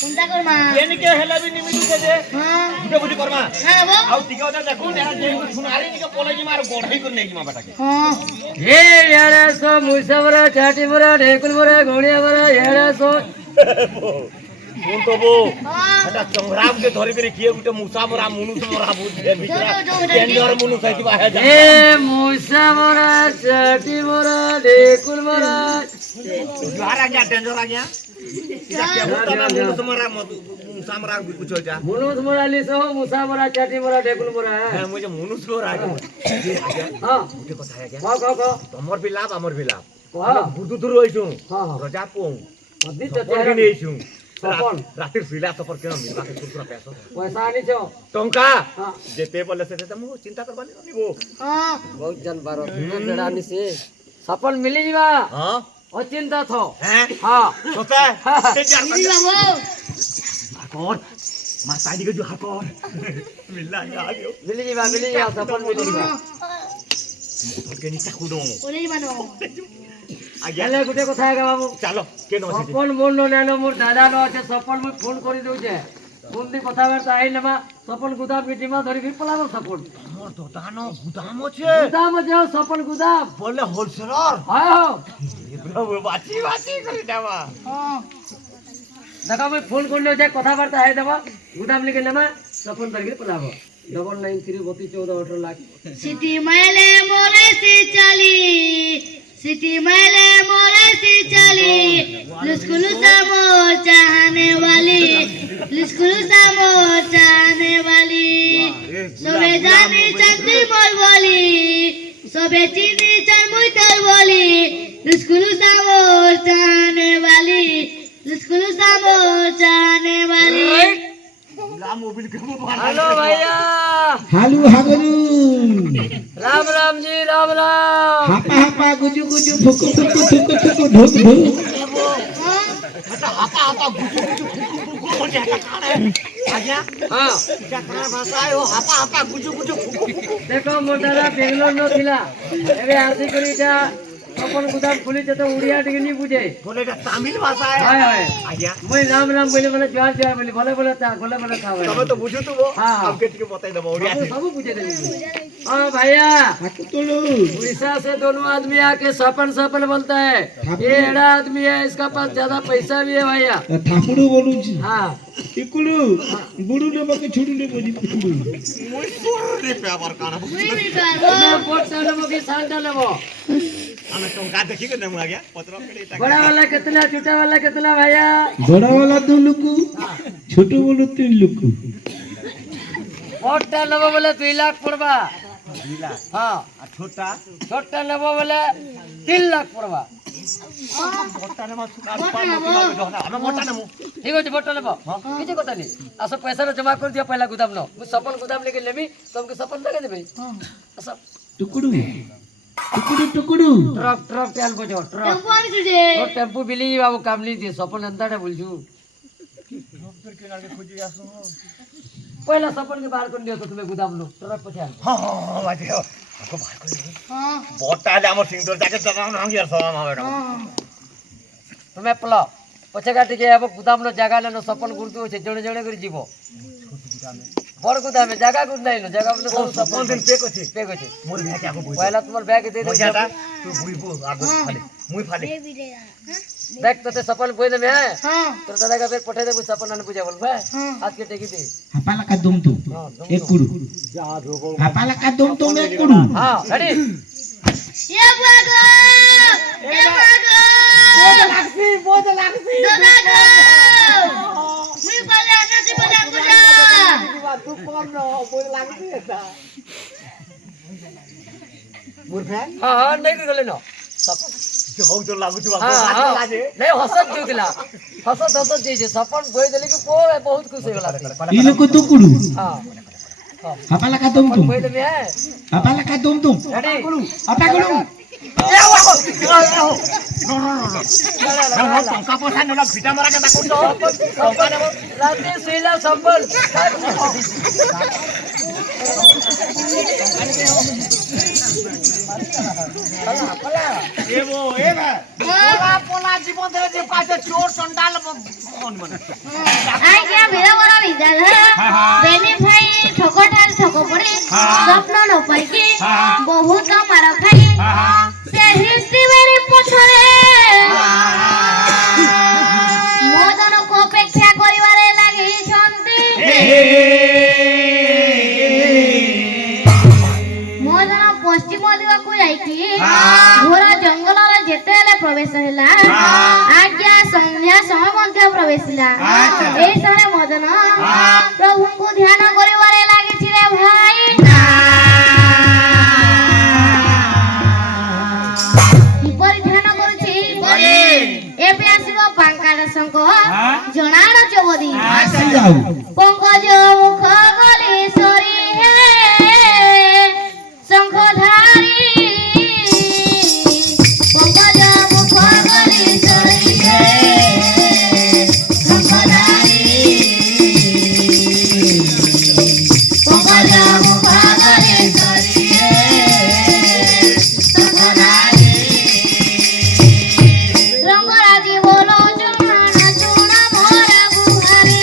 চিন্তা কর মা এনিকে হেলাবি নিমিটু দে হ্যাঁ গুটে গুটি করমা হ্যাঁ বাবু আউ টিকে ওটা দেখুন এরা যে শুনারি নিকে পলাই জিমা আর গড়াই করে নেই জিমা বেটাকে হ্যাঁ ए यार सो मुसा बरा चाटी बरा ढेकुल बरा घोड़िया बरा यार सो কোন তো বো হ্যাঁ এটা সংগ্রাম কে ধরে করে কিয়ে গুটে মুসা মরা মুনুস মরা বুঝে ভিতরা যাও, টেন্ডর মুনুস আইতি বাহে যা ए मुसा बरा चाटी बरा ढेकुल बरा জুহার আ গয়া টেন্ডর আ গয়া এটা কে বলতা না মুনুস মরা মুসা মরা কুছ যা मुनुस बरा लिसो मुसा बरा चाटी बरा ढेकुल बरा হ্যাঁ মুজে মুনুস মরা আ গয়া हां গুটে কথা আ গয়া को তোমার বিলাপ আমার বিলাপ हां বুদু দূর হইছু हां রজা পোং अभी সপন तो কিনে আইছু সপন? রাতের শুইলা সপর কেন মিলবা কে কুরকুরা পেছো पैसा आनी छो টঙ্কা हां যেতে বলে সেতে মু চিন্তা করবানি নিবো হ্যাঁ बहुत जन बारो जड़ानी से सपन मिली जीवा হ্যাঁ अचिंता थो হ্যাঁ हां সোতা তে জান দিদি বাবু হাকর মা সাইডি কে জু হাকর মিল্লা আ গयो मिली जीवा सपन मिली जीवा তোর কে নি তাকুনো বলে মানো আজ্ঞা हेले गुटे কথা है बाबू চলো কে নো আছে সপন মোর নেনো মোর দাদা নো আছে সপন মুই ফোন করি দউছে ফোন দি কথাবার্তা আই নেবা সপন গুদাম মিটিমা ধরি ফির পলাব সপন মোর তো দানো গুদাম আছে গুদাম যাও সপন গুদাম বলে হোলসেলার আয় প্রভু বাঁচি বাঁচি করে দেবা হ্যাঁ দেখো মুই ফোন করলে যে কথাবার্তা আই দেবা গুদাম লিখে নেবা সপন ধরি ফির পলাব 993214 লাখ সিটি মাইলে মোরে সি চালি सिटी माले मोरे सी चली लुस्कुलु सामो चाहने वाली लुस्कुलु सामो चाहने वाली सबे जानी चंदी मोर बोली सबे चीनी चरमुई तर बोली लुस्कुलु सामो चाहने वाली लुस्कुलु सामो चाहने वाली লা মোবিল কে মো हेलो भैया হালু হাগরু राम राम जी राम राम হাপা হাপা গুজু গুজু ঠুকু ঠুকু ঠুকু ঠুকু ঢুক ঢুক এটা হাপা হাপা গুজু গুজু গুজু এটা কানে আজ্ঞা हां এটা কানা ভাষা ও হাপা হাপা গুজু গুজু देखो मोटारा बेंगलोर नो थिला एबे आसी करिटा अपन गुदाम खुली तो उड़िया टिके नी बुझे বলে এটা তামিল ভাষা हाय हाय আজ্ঞা মই राम राम बोले बोले जवार जवार बोले भले भले ता बोले बोले था भाई তবে তো বুঝু তুবো হ্যাঁ। আমকে টিকে বতাই দেবো ওড়িয়া सब बुझे दे हां भैया হাকু তোলো उड़ीसा से दोनों आदमी आके सपन सपन बोलता है ये एड़ा आदमी है इसका पास ज्यादा पैसा भी है भैया ঠাকুরু বলুছি हाँ ইকুলু বুড়ু নেবকে ছুড়ু নেব জিকুলু মুই সুরি পেপার কানা मुई भी पाबो मैं बोट डालबो कि सांड डालबो আমি টঙ্কা দেখি কে নেমু আজ্ঞা পত্র কেড়ে টাকা बड़ा वाला कितना छोटा वाला कितना भैया বড়ওয়ালা 2 লুকু ছোট বলু 3 লুকু बोट डालबो बोले 2 लाख पड़बा हाँ আর ছোটা छोटा लेबो बोले 3 लाख पड़बा মোটা নেমা সুকার আমি মোটা নেমু ठीक है बोट लेबो किछ কথা नहीं আসো पैसा जमा कर दिया पहला गुदाम नो मैं सपन गुदाम लेके लेबी तुमके सपन लगे देबे असो টুকুডু টুকুডু টুকুডু ट्रक ट्रक तेल बजो ट्रक टेम्पो आनी तुझे तो टेम्पो बिली बाबू काम नहीं दिए सपन अंदर बोलछु पहला सपन के बाहर कर दियो तो तुम्हें गुदाम लो ट्रक पछा হ্যাঁ বাজে আকো ভাই কই हां বড়টা আলে আমার সিংদর যাকে দাও না আমি আর সব হবে না तुम्हें पला पछे काटी के अब गुदाम लो जगह लेनो सपन गुरतु होचे जणे जणे कर जीवो बड़ गुदाम में जगह गुद नहीं लो जगह में सब सपन দিন পে করছি पे गछे মোর ভাই আকো বই पहला तुम्हार बैग दे दे মজাটা তুই বুইবো আগো ফালে মুই ফালে देख तो ते सपन बोई दे में है हां तो दादा का फिर पठे दे कुछ सपन न पूजा बोल बे आज के टेकी दे হাপালাকা দুমতুম একুড়ু হাপালাকা দুমতুম একুড়ু हां रेडी ये बागो ये बागो बोझ लागसी दादा गो मी बोले आना बोले आकुजा तू कोण बोझ लागसी आता मूर्खा हाँ हाँ नहीं कर लेना सपन हो जो लागू तू हाँ हाँ नहीं हसत जोतिला हसत जे सपन बोई देले कि कोए बहुत खुश होला इनको तू कुडू हाँ apala ka tum tum बोई दे है apala ka tum tum ready apa kudu टंका पैसा नेला भिटा मारा के ताको सपन राते सोइला सपन ए वो ए ना पोला जीवन दे जे पाछे चोर चंडाल कोन बने आई क्या मेरा बड़ा रिजल है बेनी भाई ठोको ठाल ठोको पड़े स्वप्न न पाई के बहुत मार खाई से हिस्सी मेरे पछरे मोदन को अपेक्षा करिवारे लागि छंती मोदन पश्चिम दिवा को जाई की घोर जंगल रे जेतेले प्रवेश हैला आज्ञा संध्या समय मध्य प्रवेश हैला ए समय मदन प्रभु को ध्यान करिवारे लागि छिरे भाई किपरि ध्यान करूछि एबे आसीबो बांकाड संग जणाण चोबदी जाऊ पंकज मुख गले सरी हे शंखधारी पंकज मुख गले सरी हे शंखधारी पंकज मुख गले सरी हे शंखधारी रंगराजी बोलो जुमाना सोना मोरा बुहारी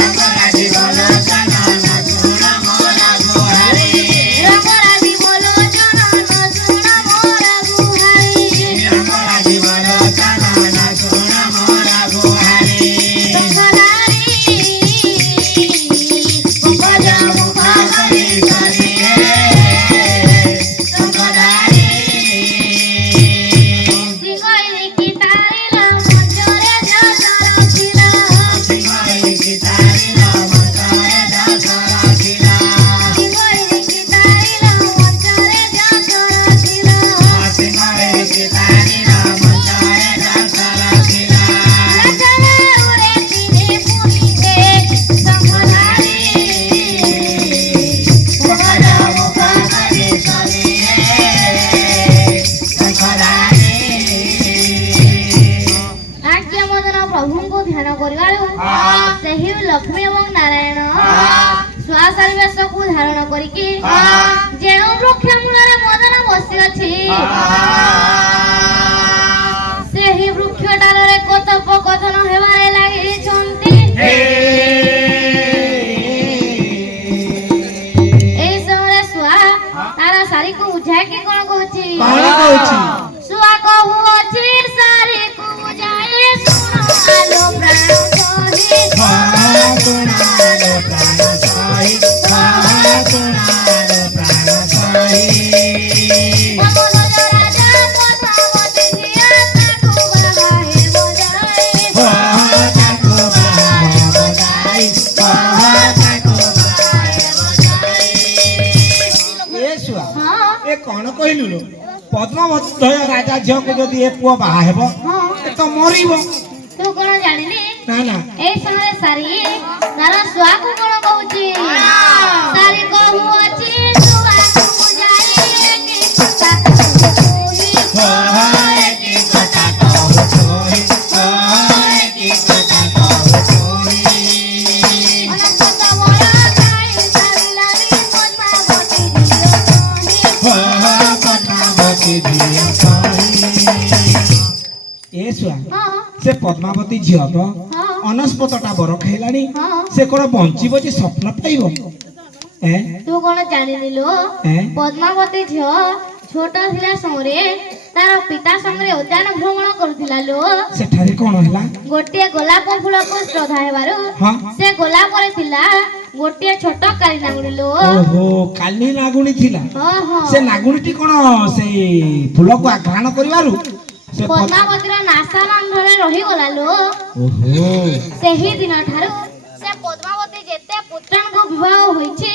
रंगराजी बोलो जुमाना सोना मोरा बुहारी रंगराजी बोलो जुमाना सोना मोरा बुहारी रंगराजी बोलो जुमाना सोना मोरा बुहारी शंखधारी पंकज मुख गले सरी हे शंखधारी सिंगाई की तारीला मंजरे जातरा खिला सिंगाई की तारीला मंजरे जातरा खिला सिंगाई की तारीला मंजरे जातरा खिला सिंगाई की तारीला मंजरे जातरा खिला लचले उरे तिने पुनी हे शंखधारी पंकज मुख गले सरी हे शंखधारी आज्ञा मदन प्रभु को ध्यान करिबारु सही लक्ष्मी एवं नारायण स्वासारी वेश को धारण करिकी जे वृक्ष मूल मदन बसी अछि सही वृक्ष डाल रे कथन हेबारे लागि छंती ए समय सुआ तारा सारी को बुझाए के कोन कहछि कौन कहछि सुआ कहू अछि सारी को बुझाए सुनालो प्राण कहि सुनालो प्राण कहि सुनालो प्राण कहि पवन राजा पद्मावती जिया ताकू बगाए बजाए ताकू बगाए बजाए ताकू बगाए बजाए ए सुआ हां ए कौन कहलु लो पद्मावती राजा झियो को जदी ए पुआ बाहा हेबो हां ए तो मरिबो तू कोन जानिली ना ना ए समय सारी नारा सुआ को कोन कहूची सारी कहू अछि सुआ को बुझाई कि कथा कोई होय कि कथा कोई होय कि कथा कोई अनंत मोरा काई सारी लारी पद्मावती दियो पद्मावती दिया सारी ए सुआ हां से पद्मावती झियो तो हां अनस्पतटा बर खाइलानी हां से कोन बंचिबो जे स्वप्न पाइबो ए तू कोन जानिली लो ए पद्मावती झियो छोट थिला समरे तार पिता संगे उद्यान भ्रमण करुथिला लो सेठारे कोन हला गोटे गोलाप फूल को श्रद्धा हेबारु हां से गोलाप रे थिला ଗୋଟିଏ ଛୋଟ କାଳି ନାଗୁଣୀ ଲୋ। ଓହୋ କାଲି ନାଗୁଣୀ ଥିଲା। ହଁ ହଁ ସେ ନାଗୁଣୀଟି କଣ ସେ ଫୁଲକୁ ଆଘ୍ରାଣ କରିବାରୁ ସେ ପଦ୍ମାବତୀର ନାସା ବାନ୍ଧରେ ରହିଗଲା ଲୋ। ଓହୋ ସେହି ଦିନ ଠାରୁ ସେ ପଦ୍ମାବତୀ ଯେତେ ପୁତ୍ରଙ୍କୁ ବିବାହ ହୋଇଛି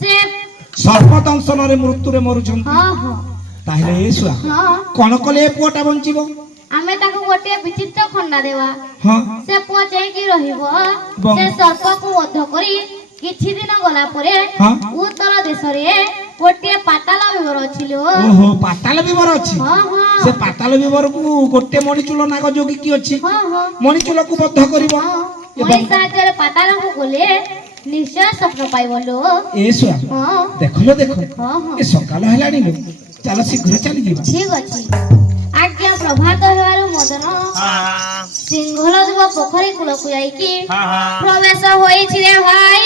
ସେ ସର୍ପଦଂଶନରେ ମୃତ୍ୟୁରେ ମରୁଛନ୍ତି। ହଁ ହଁ ତାହେଲେ ଏ ଛୁଆ ହଁ କଣ କଲେ ଏ ପୁଅଟା ବଞ୍ଚିବ? ଆମେ ତାକୁ ଗୋଟିଏ ବିଚିତ୍ର ଖଣ୍ଡା ଦେବା। ହଁ ସେ ପୁଅ ଯାଇକି ରହିବ। ବଂ। ସେ ସର୍ପକୁ ବଧ କରି କିଛି ଦିନ ଗଲା ପରେ ହଁ। ଉତ୍ତର ଦେଶରେ ଗୋଟିଏ ପାତାଳ ବିବର ଅଛି ଲୋ। ଓହୋ ପାତାଳ ବିବର ଅଛି। ହଁ ହଁ ସେ ପାତାଳ ବିବରକୁ ଗୋଟେ ମଣିଚୁଲ ନାଗ ଯୋଗିକି ଅଛି। ହଁ ହଁ ମଣିଚୁଲକୁ ବଦ୍ଧ କରିବ ହଁ ଏବଂ ମଣି ସାହାଯ୍ୟରେ ପାତାଳକୁ ଗଲେ ନିଶ୍ଚୟ ସ୍ୱପ୍ନ ପାଇବ ଲୋ। ଏ ଛୁଆ ହଁ ଦେଖ ଦେଖ ହଁ ହଁ ଏ ସକାଳ ହେଲାଣି ଲୋ, ଚାଲ ଶୀଘ୍ର ଚାଲିଯିବା। ଠିକ ଅଛି। ଆଜ୍ଞା ପ୍ରଭାତ ହେବାରୁ ମଦନ ସିଂହଳ ଯୁବ ପୋଖରୀ କୂଳକୁ ଯାଇକି ପ୍ରବେଶ ହୋଇଛି ରେ ଭାଇ।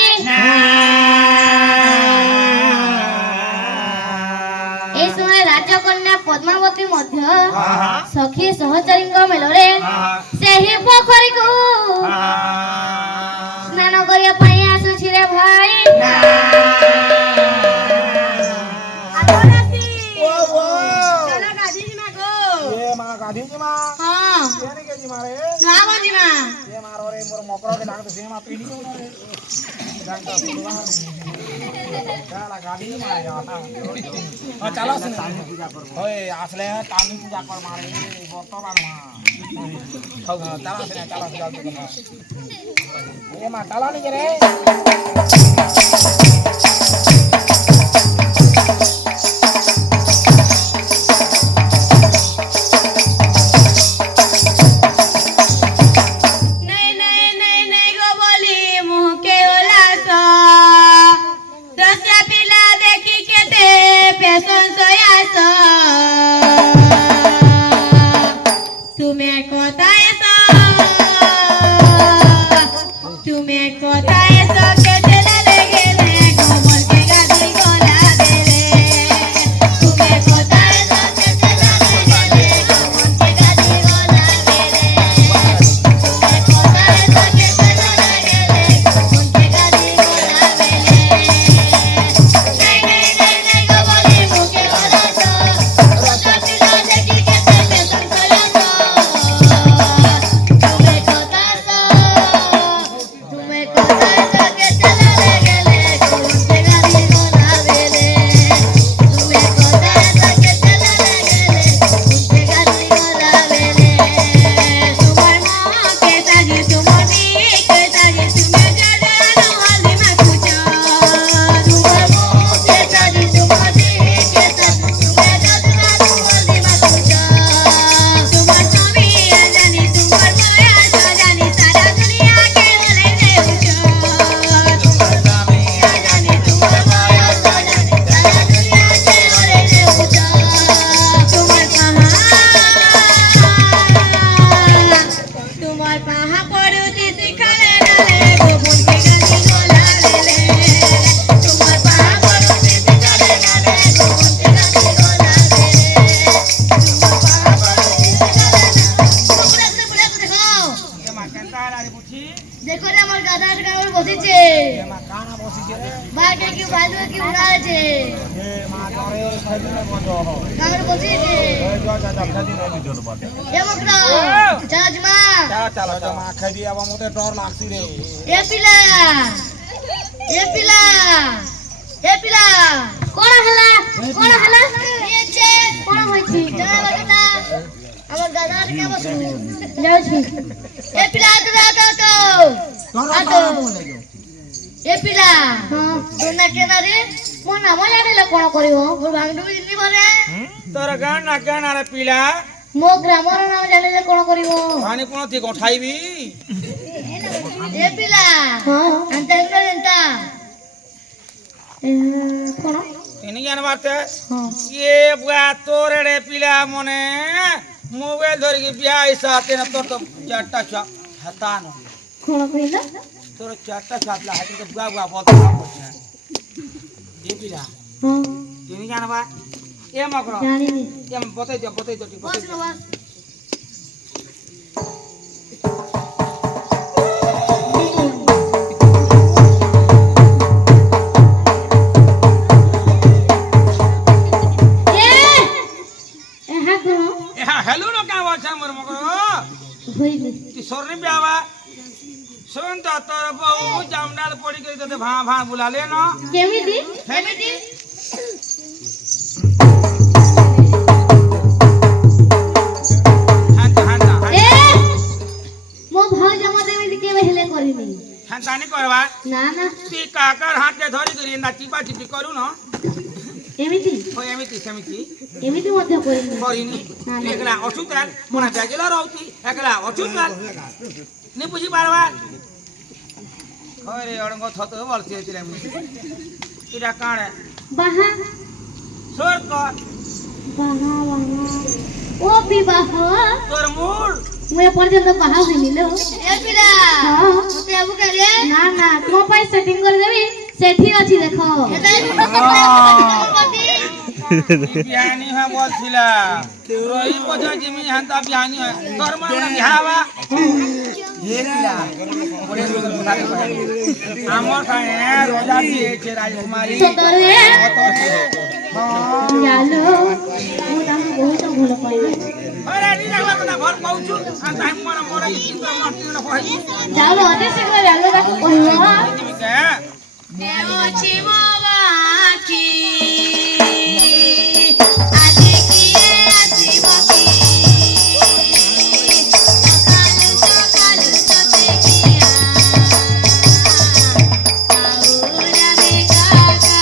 এই সময় রাজকন্যা পদ্মাবতী ମଧ୍ୟ ସଖୀ ସହଚରୀଙ୍କ ମେଳରେ ସେହି ପୋଖରୀକୁ ସ୍ନାନ କରିବା ପାଇଁ ଆସୁଛି ରେ ଭାଇ। ଏ ମା ଗାଧି ଯିମା କେନେ କେ ଯିମା ରେ ଏ ମାର ରେ ମୋର ମକର କେ ଡାକ ଦେ ମା ପିନି କୋ रे ଜାନତା ସୁଲवा ଚାଲା ଗାଧି ଯିମା ୟା ହଁ ଚାଲ ସେ ତାନି ପୂଜା कर ओए आसले तानी पूजा कर मारे वर्तमान मा चाला से चाला जल्दी कर ए मा चाला नी रे ତୋର ଗାଁ ନା ଗାଁ ରେ ପିଲା ମୋ ଗ୍ରାମର ନାମ ଜାଣିଲେ କଣ କରିବ? ପାଣି କୋଣ ଥି ଗଠାଇବି ଏ ପିଲା ହଁ ଆନ୍ତା ଏନ୍ତା କଣ ଏନି ଜାଣବାତେ ହଁ ଏ ବୁଆ ତୋର ରେ ପିଲା ମନେ ମୋବାଇଲ ଧରିକି ବିହା ହିସା ତେନ ତୋର ତ ଚାରଟା ଛୁଆ ହାତା ନ କଣ କହିଲ? ତୋର ଚାରଟା ଛୁଆ ପିଲା ହାତି ତ ବୁଆ ବୁଆ ବଦଲା ପଛା ଏ ପିଲା ହଁ ଏନି ଜାଣବା ଏ ମକର ଜାଣିନି ଏ ବତେଇ ଦିଅ ଟିକେ ବତେଇ ଦିଅ। ଶୁଣ ତ ତୋର ବୋଉ ଜାମଡାଲ ପଡି କରି ତତେ ଭାଁ ଭାଁ ବୁଲାଲେ ନା କେମିତି କେମିତି ହାନ୍ତା ହାନ୍ତା ଏ ମୋ ଭାଉଜ ମତେ ଏମିତି କେବେ ହେଲେ କରିନି ହାନ୍ତା ନି କରବା ନା ନା ତୁଇ କାକାର ହାତେ ଧରି କରି ଏନ୍ତା ଚିପା ଚିପି କରୁ ନା ଏମିତି ଓ ଏମିତି ସେମିତି ଏମିତି ମଧ୍ୟ କରିନି କରିନି ନା, ନା। एकला अछुताल मना जागिला रहती एकला अछुताल नि बुझी पारवा खरे अडंग थत बलती तिला मु इरा काणे बाहा सोर कर बाहा बाहा ओ विवाह तोर मूल ମୁଁ ଏପର୍ଯ୍ୟନ୍ତ ବାହା ହୋଇନି ଲୋ ଏ ପିଲା ହଁ ମତେ ଆବୁ करे ନା ନା ତୁମ ପାଇଁ ସେଟିଂ କରିଦେବି ସେଠି ଅଛି ଦେଖ बिहानी हा बोलथिला रोई पजा जिमी हंता बिहानी है तोर मन बिहावा ये पिला ओरे बुधारे हमर खाए रोजा दिए छे राजकुमारी ସତରେ हां ଚାलो ମୁଁ ତାଙ୍କୁ ବହୁତ ଭଲ ପାଇଲି अरे नी लागला कना भर पाउछु हंता मन मोर ई तो माटी न होई ଚାଲ ଅତି ଶୀଘ୍ର ଚାଲ ତାକୁ କହିବ जिमी के ଦେଉଛି ମୋ ବାକି ଆଜି କିଏ ଆସିବ କି ସକାଳୁ ସତେ କିଆ ଆଉରା ବେ କାକା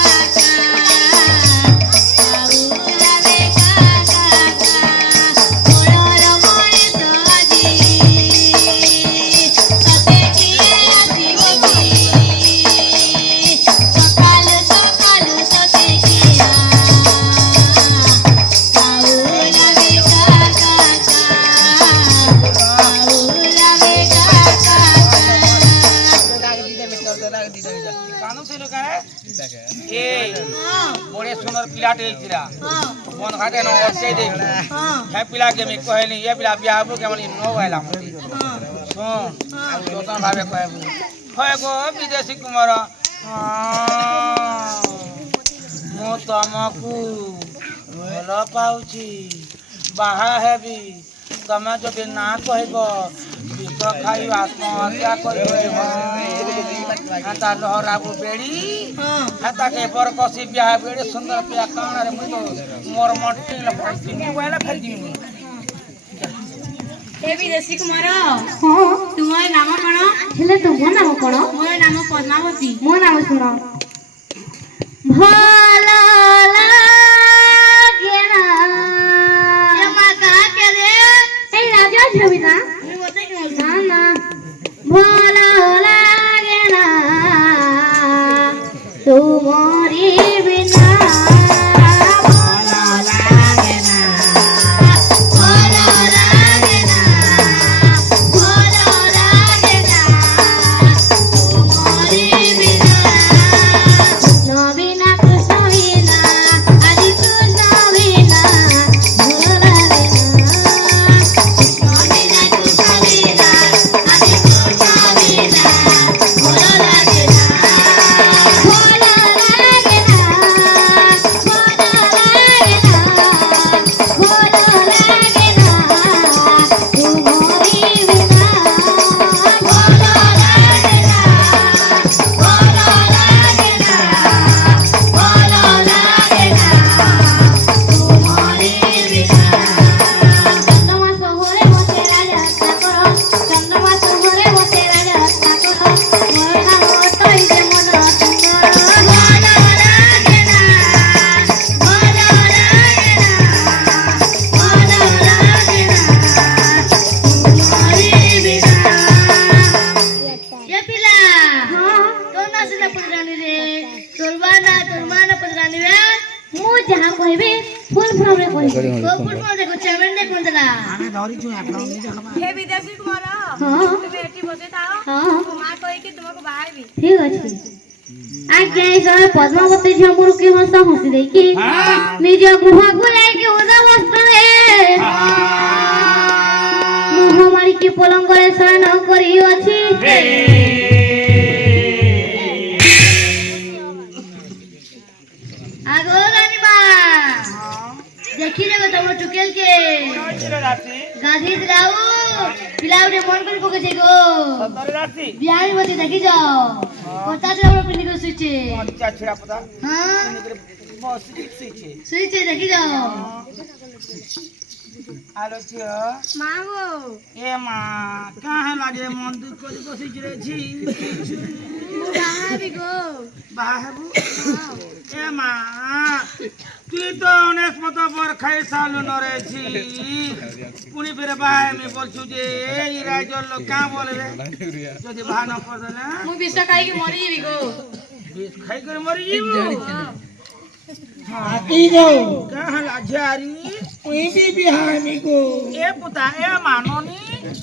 ଆଉରା ବେ କାକା ମୋରର ମଣିଷ ଆଜି ସତେ କିଏ ଆସିବ କି ସକାଳୁ ସକାଳୁ ସତେ କିଆ ଆଉରା ବେ କାକା ଆଉରା ବେ କାକା कानू थिलु का ए बड़े सुंदर पिलाटे हिला मन घाटे न अटके दे हे पिला के मी कहली ये पिला बियाहबो के मनी नो वाला मती सुन जोतन भाबे कहबू होय गो विदेशी कुमार मो तमकू भल पाउची बाहा हेबी तमे जदि ना कहब विष खाई आत्महत्या करता लहराबू बेड़ी हाता के बर कसी बिहा बेड़ी सुंदर पिया कान मुझ तो मोर मट्टी लपटी वाला फेर दी ए विदेशी कुमार ହଁ ତୁମର ନାମ କଣ? ହେଲେ ତୁମ ନାମ କ'ଣ ମୋର ନାମ ପଦ୍ମାବତୀ। ମୋ ନାମ ଶୁଣ ଭଲ ଲାଗେ ନା ଏଇ ରାଜା ଝିଅ ବି ନା ନା ନା ଭଲ ଲାଗେ ନା ତୁମରି ବିନା ଭଲ ଲାଗେ ନା ଭଲ ଲାଗେ ନା ଭଲ ଲାଗେ ନା ତୁମରି ବିନା ନବୀନା କୃଷ୍ଣ ବିନା ଆଜି କୃଷ୍ଣ ବିନା ଭଲ ଲାଗେ ନା ନବୀନା କୃଷ୍ଣ ବିନା ଆଜି କୃଷ୍ଣ ବିନା ଭଲ ଲାଗେ ନା ଭଲ ଲାଗେ ନା ଭଲ ଲାଗେ ନା ଭଲ ଲାଗେ ନା ତୁମରି ବିନା ଭଲ ଲାଗେ ନା ଭଲ ଲାଗେ ନା ଭଲ ଲାଗେ ନା ତୁମରି ବିନା ଚନ୍ଦ୍ରମା ସହରେ ବସେ ରାଜା ଚାକର ଚନ୍ଦ୍ରମା ସହରେ ବସେ ରାଜା ଚାକର ମୋର ନାମ ତଇରେ ମନ ସୁନ୍ଦର ଭଲ ଲାଗେ ନା ଭଲ ଲାଗେ ନା ଭଲ ଲାଗେ ନା ତୁମରି ବିନା ये पिला हां तो ना से पुत्रानी रे तोरबाना पुत्रानी रे मु जहां कहबे फुल फॉर्म रे कहबे तो फुल फॉर्म देखो चेमेन दे कोंदला ଆମେ ଧରିଛୁ ଆପଣ ନିଜେ ଖବା हे विदेशी कुमार हां तुम एठी बसे थाओ हां मो मां कहि कि तुमको बाहाइबी। ठीक अछि आज्ञा ए समय पद्मावती झमुरु के हंस हंसी देई कि निज गुहा को जाय के ओदा वस्त्र रे मुह मारी के पलंग रे शयन करी अछि आगो रानी बा देखी रे तमरो टुकेल के राती गाधी दिलाऊ ପିଲା ଗୋଟେ ମନ କରି ପକେଇছে ଗୋ ସତରେ ରାତି ବିହାରୀ ମତେ ଦେଖି ଯାଅ ପଚାଶ ଆମର ପିନ୍ଧି କରି ଶୁଇছে ମଞ୍ଚା ଛିଡ଼ା ପତା ହଁ ବସି ଶୋଇছে ଶୁଇছে ଦେଖି ଯାଅ ଆଲୋ ଝିଅ ମା ଗୋ ଏ ମା କାଁ ହେଲା ଯେ ମନ ଦୁଃଖ କରି ବସିଛି ରେ ଝି ମୁଁ ବାହାବି ଗୋ ବାହା ହେବୁ ଏ ମା তুই তো অনেক মতো বর খাই সালু নরে ঝি পুনি ফিরে বাହା হেমি বলছু যে এই রাজ্যর লোক কাঁ বলবে যদি বাହା ন করদেলে ମୁଁ ବିଷ ଖାଇକି ମରିଯିବି ଗୋ বিষ খাই করে মরি যাবো হাতি গো কাঁ ହେଲା ঝারি তুই বি বিহামি গো এ পুতা এ মাননি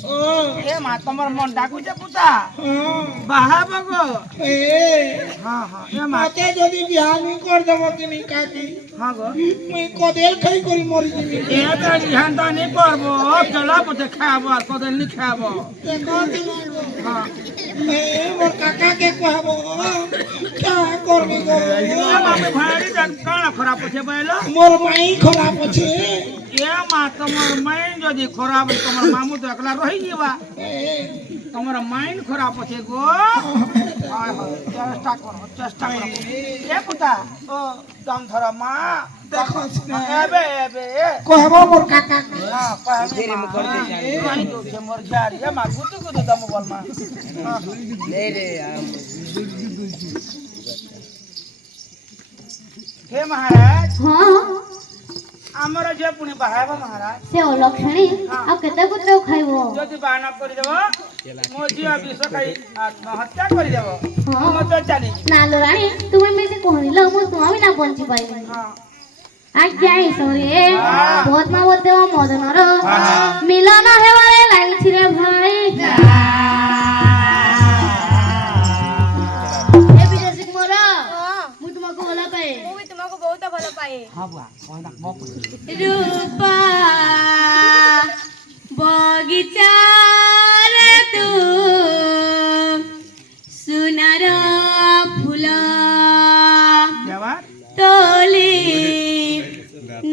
ও এ মা তোমার মন ডাকুছে পুতা হ্যাঁ বাହା হেব গো এ হ্যাঁ হ্যাঁ এ মা মাতে যদি বিহামি করে দেব কিনি কাকি হ্যাঁ গো মুই কদেল খাই করি মরি যাবি এ তো ঝান্ডা নি করবো চলা পথে খাবো আর কদল নি খাবো দেখো দিলাগো হ্যাঁ এ মোর কাকা কে কহব কা করবি গো আমি ভাড়ি দেন কাଣା খরাপ আছে বলো মোর মাই খারাপ আছে এ মা তোমার মাইন্ড যদি খরাপ তোমার মামু তো একলা রহি যাবা এ তোমার মাইন্ড খরাপ আছে গো হায় হায় চেষ্টা করো এ পুতা ও দম ধর মা দেখো এবে এবে কহব মোর কাকা হ্যাঁ পাহে মা রহি যাচ্ছে মোর ঝাড়ি এ মা গুতু গুতু দম বল মা হে মহারাজ ହଁ ଆମର ଝିଅ ପୁଣି ବାହା ହେବ ମହାରାଜ ସେ ଅଲକ୍ଷଣୀ ଆଉ କେତେ ପୁତ୍ର ଖାଇବ ଯଦି ବାହାନା କରିଦେବ ମୋ ଝିଅ ବିଷ ଖାଇ ଆତ୍ମହତ୍ୟା କରିଦେବ ହଁ ମୁଁ ତ ଚାଲିଛି ନାଲୋ ରାଣୀ ତୁମେ ମିଶି କହିଲ ମୁଁ ତୁମ ବିନା ବଞ୍ଚି ପାରିବିନି ହଁ ଆଜ୍ଞା ଈଶ୍ୱରେ ପଦ୍ମାବତୀ ଓ ମଦନର ମିଳନ ହେବାରେ ଲାଗିଛି ରେ ଭାଇ ଏ ବିଦେଶୀ ମୋର ମୁଁ ତୁମକୁ ଭଲ ପାଏ ମୁଁ ବି ତୁମକୁ ବହୁତ ଭଲ ପାଏ ହଁ ବୁଆ କହିଲା ମୋ ପୁଅ ରୂପା ବଗିଚାରେ ତୁ ସୁନାର ଫୁଲ ଦେବା ତୋଳି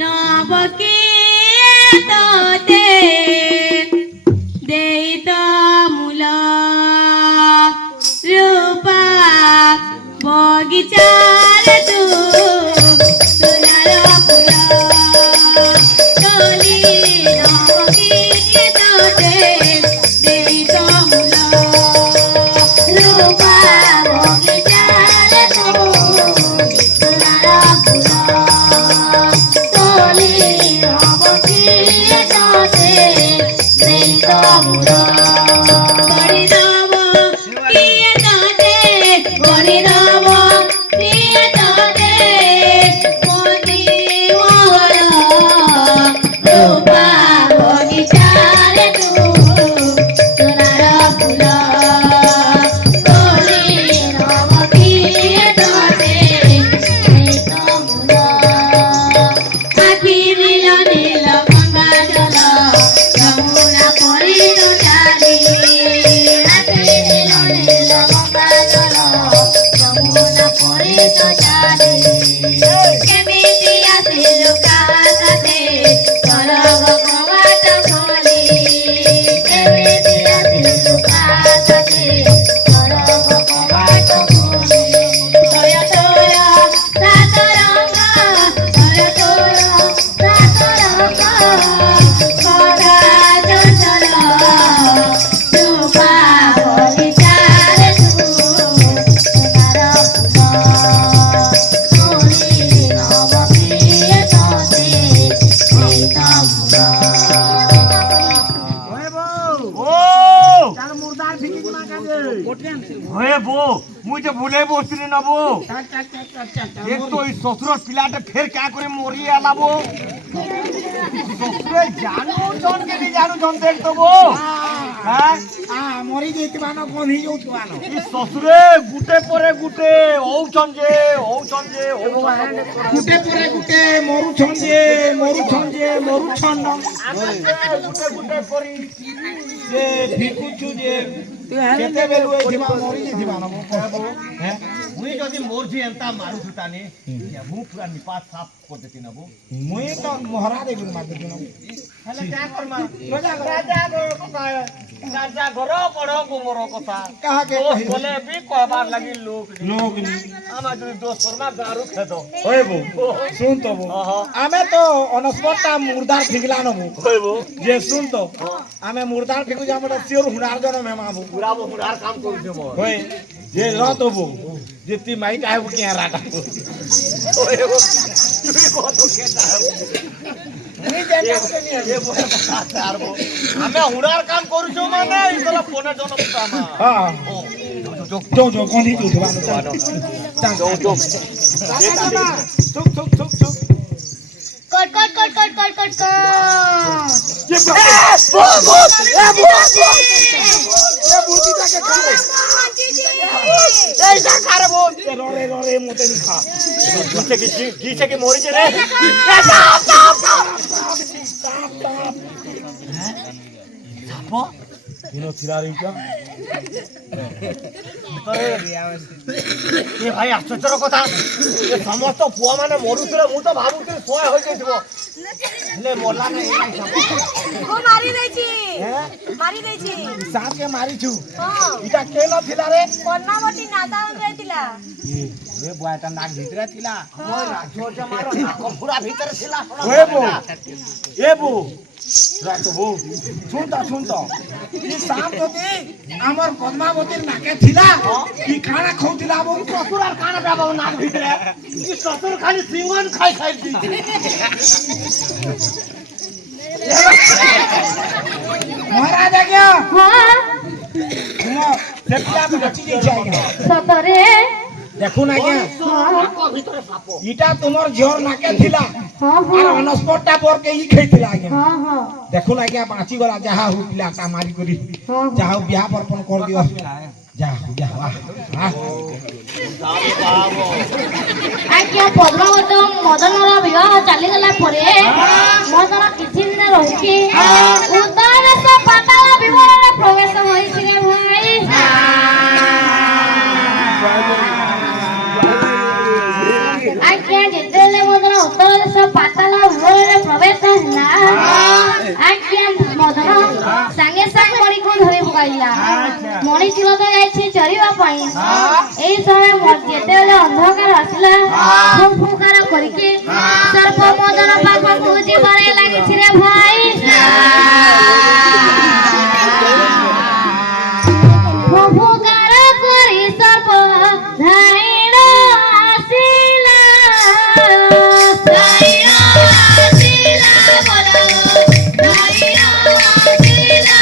ନବକି ତୋତେ ଦେଇ ତ ମୂଳ ରୂପା ବଗିଚାରେ ତୁ ସୁନାର ଫୁଲ ତୋଳି ନବକି ତୋତେ ଦେଇ ତ ମୂଳ ରୂପା ବଗିଚାରେ ତୁ ସୁନାର ଫୁଲ ତୋଳି ନବକି ତୋତେ ଦେଇ ତ ମୂଳ କରିଦବ କିଏ ତୋତେ କରିଦବ କିଏ ତୋତେ ମୋତି ମୋହର ରୂପା ବଗିଚାରେ ତୁ ସୁନାର ଫୁଲ ତୋଳି ନବ କିଏ ତୋତେ ଦେଇ ତ ମୂଳ ଆଖି ନୀଳ ନୀଳ ଗଙ୍ଗା ଜଳ ଯମୁନା ପରି ତୁ ଚାଲି ଆଖି ନୀଳ ନୀଳ ଗଙ୍ଗା ଜଳ ଯମୁନା ପରି ତୁ ଚାଲି କେମିତି ଆସିଲୁ କାହାତେ ସରଗ କବାଟ ଖୋଲି କେମିତି ଆସିଲୁ କାହାତେ ସରଗ କବାଟ ଖୋଲି ତୋୟ ତୋୟ ସାତ ରଙ୍ଗ ତୋୟ ତୋୟ ସାତ ରଙ୍ଗ କରା ଚଞ୍ଚଳ ରୂପା ବଗିଚାରେ ତୁ ସୁନାର ଫୁଲ ତୋଳି ନବ କିଏ ତୋତେ ଦେଇ ତ ମୂଳ ওহে বউ ও তার মুর্দার ফিকি গুনা কাজে হয়ে বো মুই যে ভুলে বসছিলি না বো দেখ তো এই শ্বশুর পিলাটা ফের কা করে মরি আলাবো শ্বশুরে জানুছন কেনি জানুছন দেখ তো বো হ্যাঁ মরি যাইতিবান গন্ধি যাউতিবান এই শ্বশুরে গুটে পরে গুটে ঔছন যে গুটে পরে গুটে মরুছন যে গুটে গুটে করি যে ভিকুছু যে କେତେ ବେଲୁ ଏଇଥିବା ମରି ଯାଇଥିବା ନା ହେଁ ମୁଇଁ ଯଦି ମୋର ଜି ଏନ୍ତା ମାରୁଛୁ ତାନି ମୁଁ ପୁରା ନିପାତ ସାଫ କରିଦେତି ନବୁ ମୁଇଁ ତ ମହରା ଦେଇକିରି ମାରି ଦେବି ହେଲେ क्या करमा राजा घर पढ़ गुमर कथा କାହାକେ दोस्त बोले भी कहबार लगी लोग लोक ନି आमा जो दोस्त करमा गारू खेदो ओए बो सुन तो बो आमे तो अनस्पता मुर्दार फिगला न बो कहबो जे सुन तो आमे मुर्दार फिगु जा मडा सियोर हुनार जन में माबो पूरा वो मुरार काम कर देबो ओए जे र तो बो जेती माई टाइप के राटा ओए वो तू को तो केता मुई जे ये वो यार वो हमें हुनार काम करू छो माने इतला फोने जन पुतामा हां जो जो कोनी तू थवा जो जो चुप चुप चुप चुप cut cut cut cut cut cut cut ये बूती जाके खा ले ऐसा कर वो रोरे रोरे मोते नहीं खा गीचे की मोरी जे रे सापो इनो थिरारी क्या ए भाई आश्चर्य कथा ए समस्त पुआ माने मरुथले मु तो भाबुथि सोय होई जइथिबो ले मोरला नै को मारी देछि मारी देछि साथ के मारी छु हां इटा केलो थिला रे कर्णावती नादा रहतिला रे बुआटा नाक भितरे थिला मोर राजो जमारो नाक पूरा भीतर थिला ओए बो ए बो रात बो सुन तो ई साप नदी हमर पद्मावती नाके थिला ई खाना खौथिला बो ससुर आर काना बाबा नाक भीतरे ई ससुर खाली सिंगन खाई खाई दी महाराज आ गया हाँ सुनो देखला पे बची जाएगा सतरे देखो ना क्या नाक भीतरे सापो इटा तुमर झोर नाके थिला हाँ और हाँ अनस्पटा पर के ई खैथिला आज्ञा हाँ हाँ देखो ना क्या बाची गला जहा हु पिला का मारी करी जहा बियाह परपन कर दियो जा वाह आज्ञा पद्मावत मदनर विवाह चलीगला परे मदन किछि दिन रहिछि उदारस पाताल विवरण प्रवेश होइछि रे भाई आज्ञा जेतेले मदन उत्तरदेश पाताल विवरण प्रवेश होला आज्ञा मदन संगे संग मणि को धरि पकाइला मणि चिलो तो जाइछि चरिबा पई এই সময় যেতেবেলে অন্ধকার আসলা ফুফুকার করিকে সর্প মদন পাখু জীবনে লাগিছি রে ভাই ফুফুকার করি সর্প ধাইণ আসিলা ধাইণ আসিলা বলো ধাইণ আসিলা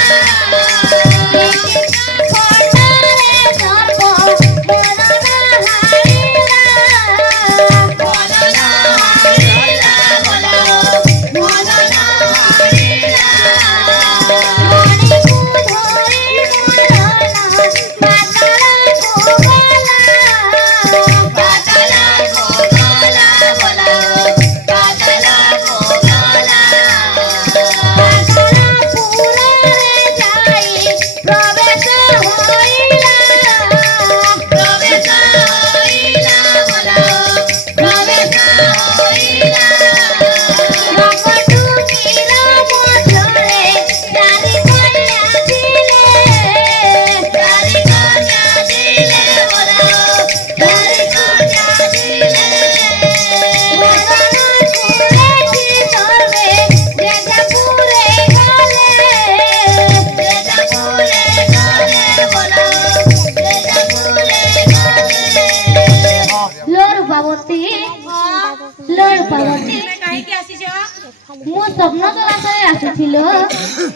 मो स्वप्न तो आसरे आसीथिल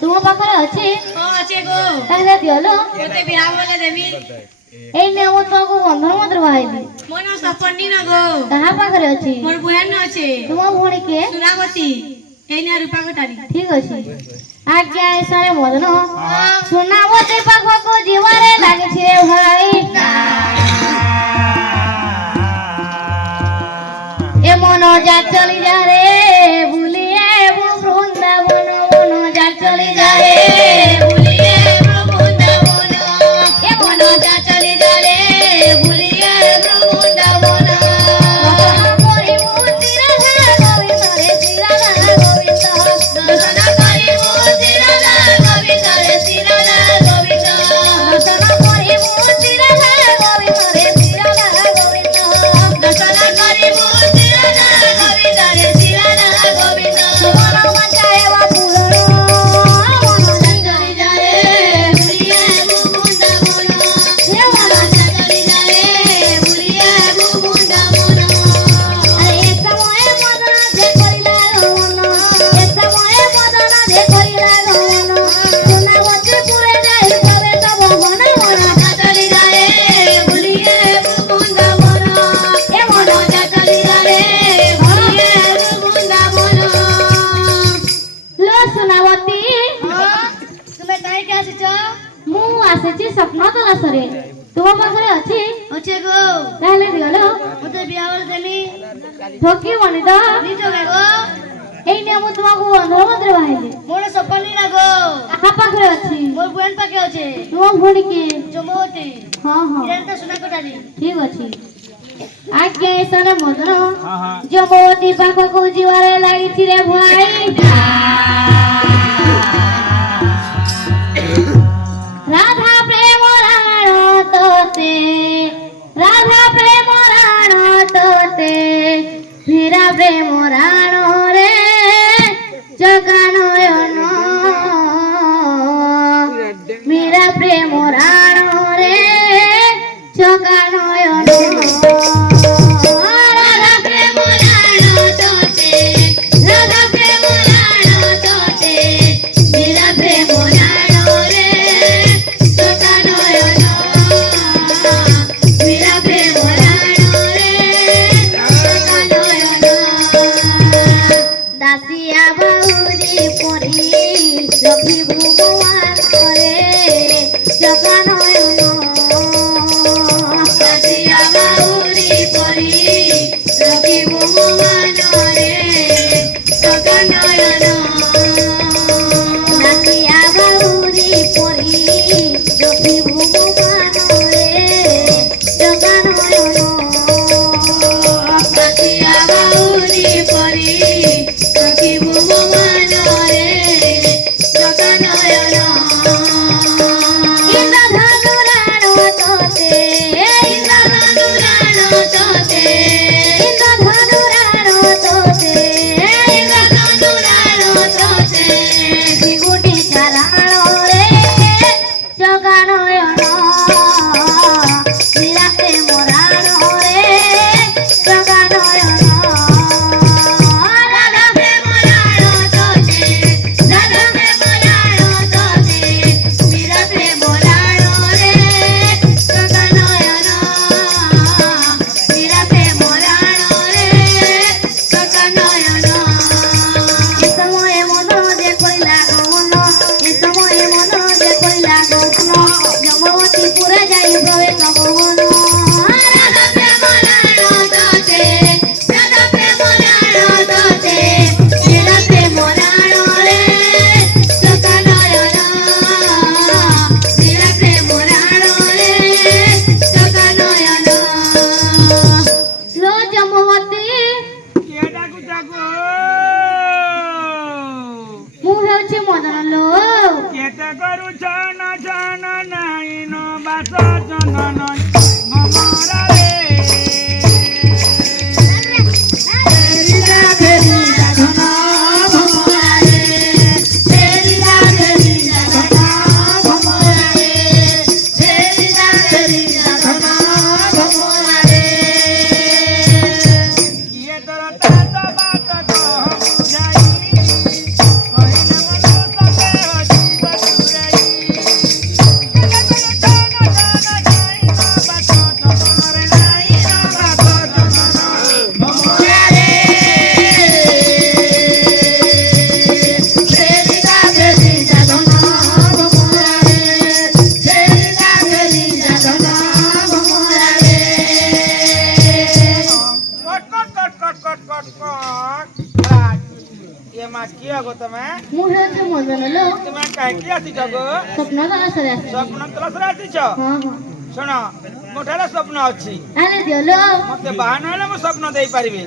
तुम पाखरे अछि हां अच्छे गो ताले दियलो ओते बियाह बोले देवी ए ने मो तो को बंधन मंत्र बाहाइली मोर नाम सपन्नी न गो कहा पाखरे अछि मोर बहन न अछि तुम भोणी के सुरावती एना रूपा कटारी ठीक अछि आज्ञा ऐसारे मदन सुनावती पाख को जीवारे लागिछि रे भाई ए मन जा चली जा रे भूलिए वो वृंदावन मन जा चली जा रे भूलिए वो वृंदावन ঠকিবনি তো নিজ গো এই নিয়ে ମୁଁ ତୁମକୁ ଅନ୍ଧର ମନ୍ଦିର ବାହାଇଲି ମୋର ସପନି ନା ଗো କାହା ପାଖରେ ଅଛି ମୋର ବୁଏନ୍ ପାଖେ ଅଛି ତୁମ ଭଉଣୀ କିଏ ଜମୋଟି ହଁ ହଁ ଇରାନଟା ସୁନା କଟାଲି ଠିକ ଅଛି ଆଜ୍ଞା ଏସନେ ମଦନ ଯମୋତି ପାଖକୁ ଯିବାରେ ଲାଗିଛି ରେ ଭାଇ রাধা প্রেম রাণ তোতে রাধা প্রেম রাণ তোতে হীরা প্রেম রাণ রে জগানয়ন মীরা প্রেম রাণ রে জগানয়ন রাধা প্রেম রাণ তোতে রাধা প্রেম রাণ তোতে হীরা প্রেম রাণ রে জগানয়ন মীরা প্রেম রাণ রে জগানয়ন দাসিয়া বাউরি পরি রবি ভগবান রে জগানয়ন দাসিয়া বাউরি পরি রবি ভগবান রে জগানয়ন দাসিয়া বাউরি পরি রবি ভগবান রে জগানয়ন দাসিয়া বাউরি পরি রবি ভগবান রে জগানয়ন ইন্দ্রধনু রাণ তোতে ইন্দ্রধনু রাণ তোতে ইন্দ্রধনু রাণ তোতে ইন্দ্রধনু রাণ তোতে জিগুটি চারাণ রে জগানয়ন বিরাতে মোরাণ রে জগানয়ন রাধা প্রেম রাণ তোতে রাধা প্রেম রাণ তোতে বিরাতে মোরাণ রে জগানয়ন বিরাতে মোরাণ রে জগানয়ন এ সময়ে মন যে কইলা গমন এ সময়ে মন যে কইলা গমন যমবতী পুরে যাই প্রবেশ মোহন রাধা প্রেম রাণ তোতে রাধা প্রেম রাণ তোতে বিরাতে মোরাণ রে জগানয়ন বিরাতে মোরাণ রে জগানয়ন লো যমবতী କିଏ ଡାକୁଛ ଗୋ ମୁଁ ହେଉଛି ମଦନ ଲୋ କେତେ କରୁଛ ନ ଜନ ନାଇଁ ନ ବାସ ଜନନ ମମରାରେ କିଏ ତୋର ତାତ ବାତ କହ ଯାଇ କହିଲେ ମନ ସତେ ହଜିବ ତୁରାଇ କେତେ କରୁଛ ନ ଜନ ଯାଇ ନ ବାସ ଜନନରେ ନାଇଁ ନ ବାସ ଜନନ ମମରାରେ ये माँ किया गो तुम्हें ମୁଁ ହେଉଛି ମଦନ ଲୋ तुम्हें कहीं किया थी जगो ସ୍ୱପ୍ନ ଦାସରେ ଆସିଛି स्वप्न तलस राती छ ହଁ ହଁ सुन मोठाले स्वप्न अछि ଆରେ ଦିଅ ଲୋ मते बाहन हेले मो स्वप्न देई परिबे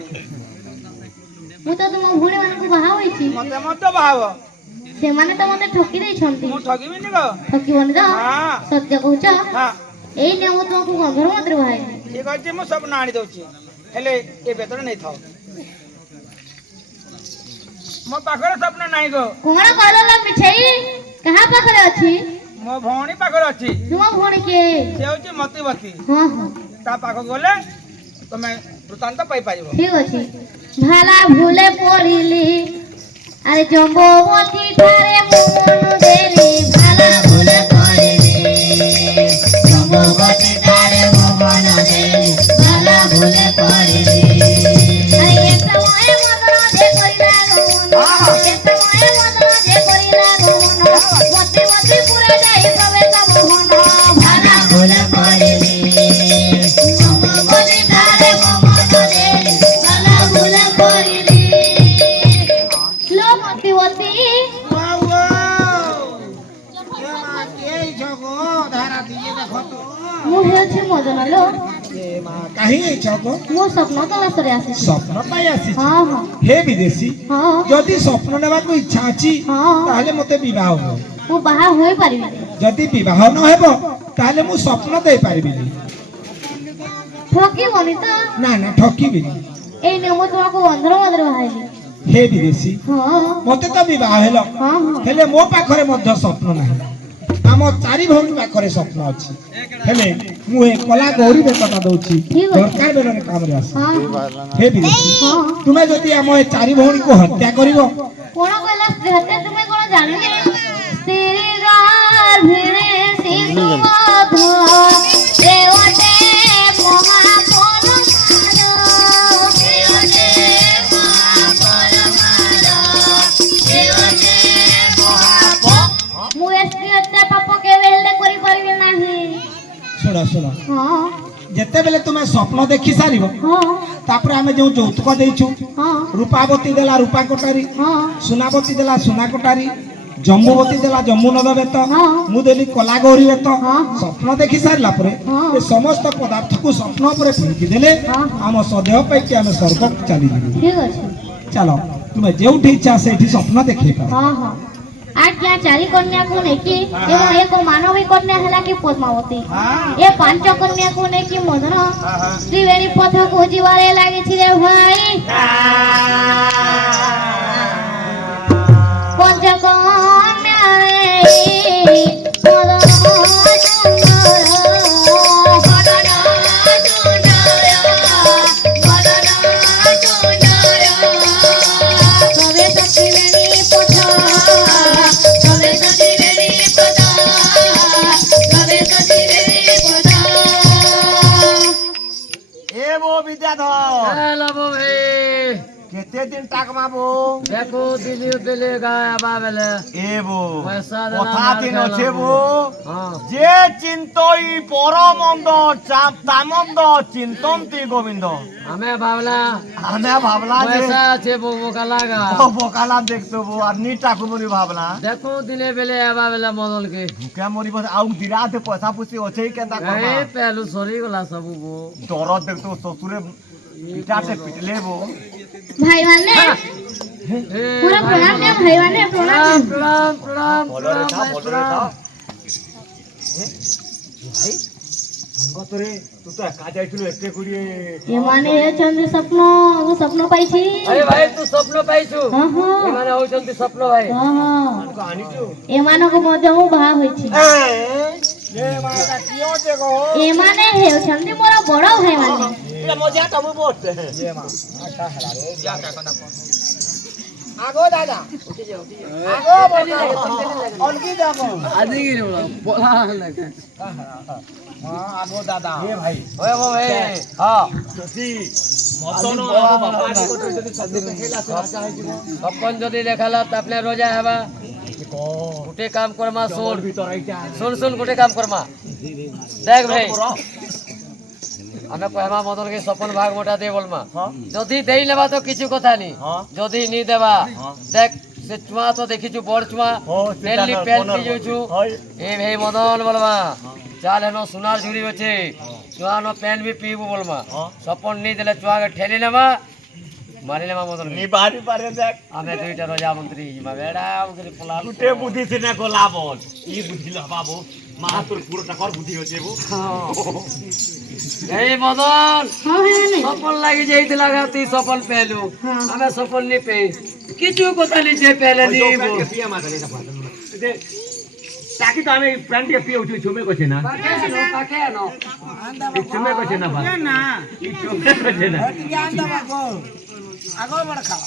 ମୁଁ ତ ତୁମ ଭଉଣୀ ମାନଙ୍କୁ ବାହା ହୋଇଛି मते मत बाहाव ସେମାନେ ତ ମତେ ଠକି ଦେଇଛନ୍ତି मु ठगिबिनी गो ଠକିବନି ତ हां ସତ୍ୟ କହୁଛ हां ଏଇ ନିଏ ମୁଁ ତୁମକୁ ଗନ୍ଧର ମନ୍ଦିର ବାହାଇଲି ठीक अछि मु स्वप्न आनी दउछि हेले ए बेतर नै थाओ मो पाखरे स्वप्न नाही गो କଣ କହିଲ ଲୋ ମିଛେଇ କାହା ପାଖରେ ଅଛି मो भौणी पाखरे अछि ତୁମ ଭଉଣୀ କିଏ से होछि मतिवती ହଁ ହଁ ता पाख गले तमे वृत्तांत पाई पाइबो ଠିକ ଅଛି ভালা ভুলে পড়িলি আরে জম্ববতী ধারে মন দেলি ভালা ভুলে পড়িলি জম্ববতী ধারে মন দেলি ভালা ভুলে পড়িলি আরে এক সময় মদন যে করিলা গমন এক সময় মদন যে করিলা গমন মতি মতি পুরে যাই প্রবেশ মোহন ভালা ভুলে পড়িলি জম্ববতী ধারে মন দেলি ভালা কাহি আইছ গো ମୁଁ ସ୍ୱପ୍ନ ତଲାସରେ ଆସିଛି স্বপ্ন পাই আসিছ ହଁ ହଁ হে বিদেশী ହଁ যদি স্বপ্ন নেବାକୁ ইচ্ছা ଅଛି ହଁ তাহলে মতে বিবাহ হও ମୁଁ ବାହା ହୋଇପାରିବିନି যদি বিবাহ ন ହେବ তাহলে ମୁଁ স্বপ্ন দেই পারিবিনি ଠକିବନି ତ না না ঠকিবিনি ଏଇ ନିୟମ ତୁମକୁ ଅନ୍ଧର ମନ୍ଦିର ବାହାଇଲି হে বিদেশী ହଁ মতে তো বিবাহ হেল ହଁ ହଁ ହେଲେ ମୋ ପାଖରେ ମଧ୍ୟ ସ୍ୱପ୍ନ ନାହିଁ ଆମ ଚାରି ଭଉଣୀ ପାଖରେ ସ୍ୱପ୍ନ ଅଛି ହେଲେ ମୁଁ ଏ କଲା ଗୌରୀ ବେକଟା ଦଉଛି ଠିକ ଅଛି। ଦରକାର ବେଳରେ କାମରେ ଆସ ହଁ ହେ ବିଦେଶୀ ହଁ ତୁମେ ଯଦି ଆମ ଏ ଚାରି ଭଉଣୀକୁ ହତ୍ୟା କରିବ কোন কইলা স্ত্রী হত্যা তুমি কোন জানিনি স্ত্রী গর্ভে শিশু মধ দেওতে মহাপরমার দেওতে মহাপরমার দেওতে মহাপ মু এ স্ত্রী হত্যা পাপ কেবে হেলে করি পারিবে নাহি ଶୁଣ ଶୁଣ হ্যাঁ ଯେତେବେଳେ ତୁମେ ସ୍ୱପ୍ନ ଦେଖି ସାରିବ হ্যাঁ ତାପରେ ଆମେ ଯୋଉ ଯୌତୁକ ଦେଇଛୁ হ্যাঁ ରୂପାବତୀ ଦେଲା ରୂପା କୋଟାରୀ হ্যাঁ ସୁନାବତୀ ଦେଲା ସୁନା କୋଟାରୀ ଜମ୍ବୁବତୀ ଦେଲା ଜମ୍ବୁ ନଦ ବେତ ହଁ। ମୁଁ ଦେଲି କଲା ଗୌରୀ ବେତ ହଁ। ସ୍ୱପ୍ନ ଦେଖି ସାରିଲା ପରେ ହଁ। ଏ ସମସ୍ତ ପଦାର୍ଥକୁ ସ୍ୱପ୍ନ ଉପରେ ଫିଙ୍କି ଦେଲେ ହଁ। ଆମ ସଦେହ ପାଇକି ଆମେ ସ୍ୱର୍ଗକୁ ଚାଲିଯିବୁ ঠিক আছে ଚାଲ ତୁମେ ଯେଉଁଠି ଇଚ୍ଛା ସେଇଠି ସ୍ୱପ୍ନ ଦେଖେଇ ପାର ହଁ ହଁ ଆଜ୍ଞା ଚାରି କନ୍ୟାକୁ ନେଇକି ଏବଂ ଏକ ମାନବୀ କନ୍ୟା ହେଲା କି ପଦ୍ମାବତୀ ଏ ପାଞ୍ଚ କନ୍ୟାକୁ ନେଇକି ମଦନ ତ୍ରିବେଣୀ ପଥକୁ ଯିବାରେ ଲାଗିଛି ରେ ଭାଇ ପଞ୍ଚ କନ୍ୟାରେ ମଦନ এ বো বিদ্যাধর হ্যালো ভাই কেতে দিন টাকা মাবো দেখো দিলি বেলে গায় আবা বেলে এ বো পয়সা দেলা কথা মার দিন খেলাম। আছে বো হ্যাঁ যে চিন্তই পরমন্দ তামন্দ চিন্তন্তি গোবিন্দ আমি ভাবলা আমি ভাবলা যে পয়সা আছে বোকা লাগা ও বোকালা দেখতো বো আর নি টাকু বলি ভাবলা দেখো দিলে বেলে আবা বেলে মদলকে ভুকে মরিব আউ দিরাতে পয়সা পুষি আছে কেনতা এই করবা পেলু সরি গলা সবু বো দরদ দেখতো শ্বশুরে পিটাতে পিটলে বো ভাই মানে পুরা প্রণাম দে ভাই মানে প্রণাম প্রণাম প্রণাম বলরে থা প্রণাম বলরে থা ভাই সঙ্গতরে তু তো একা যাইছিল এতে গুড়িয়ে এমানে হেউଛନ୍ତି স্বপ্ন ମୁଁ ସ୍ୱପ୍ନ পাইছি আরে ভাই তু স্বপ্ন পাইছু ହଁ ହଁ এমানে হউଛନ୍ତି স্বপ্ন ভাই ହଁ ହଁ আনিছু ଏମାନଙ୍କୁ ମଧ୍ୟ ମୁଁ ବାହା ହୋଇଛି ଏ ମାଟା କିଏ ଅଛେ ଗୋ ଏମାନେ ହେଉଛନ୍ତି ମୋର ବଡ ଭାଇମାନେ এটা মজা তবু বট আগো দাদা আগো বড় অলকি যাব আজি কি রে বলা লাগে আগো দাদা এ ভাই ওই বো ভাই হ্যাঁ যদি মতন বাবা কত যদি শব্দ দেখাইলা সে রাজা হইଯିବ সপন যদি দেখালা তাপলে রোজা হেবা গোটে কাম করমা শোন ভিতর আইতা শুন শুন গোটে কাম করমা দেখ ভাই আমি কহমা মদন কে সপন ভাগ মোটা দে বলমা যদি দেই নেবা তো কিছু কথা নি যদি নি দেবা দেখ সে চুয়া তো দেখিছু বড় চুয়া পেনলি পেন পিজুছু এ ভাই মদন বলমা চাল হেনো সোনার ঝুড়ি আছে চুয়া নো পেন भी पीबू বলমা সপন নি দেলে চুয়া কে ঠেলি নেবা মারি নেবা মদন নি বাড়ি পারে দেখ আমি দুইটা রোজা মন্ত্রী মা বেড়া উগরি পলাল গুটে বুদ্ধি সিনা গোলা বল ই বুদ্ধি লাগাবো মা তোর পুরো টাকার বুদ্ধি হচ্ছে বো এই মদন ହଁ ଭାଇମାନେ সফল লাগি যাইতিলা গাতি সফল পেলু আমি সফল নি পে কিছু কথা নি যে পেলে নি পিয়া মা গলে না দে তাকি তো আমি প্রাণকে পিয়ে উঠি ছুমে কছে না পাকে নো ছুমে কছে না ভাই না ছুমে কছে না জ্ঞান দেবা গো আগো বড় খাও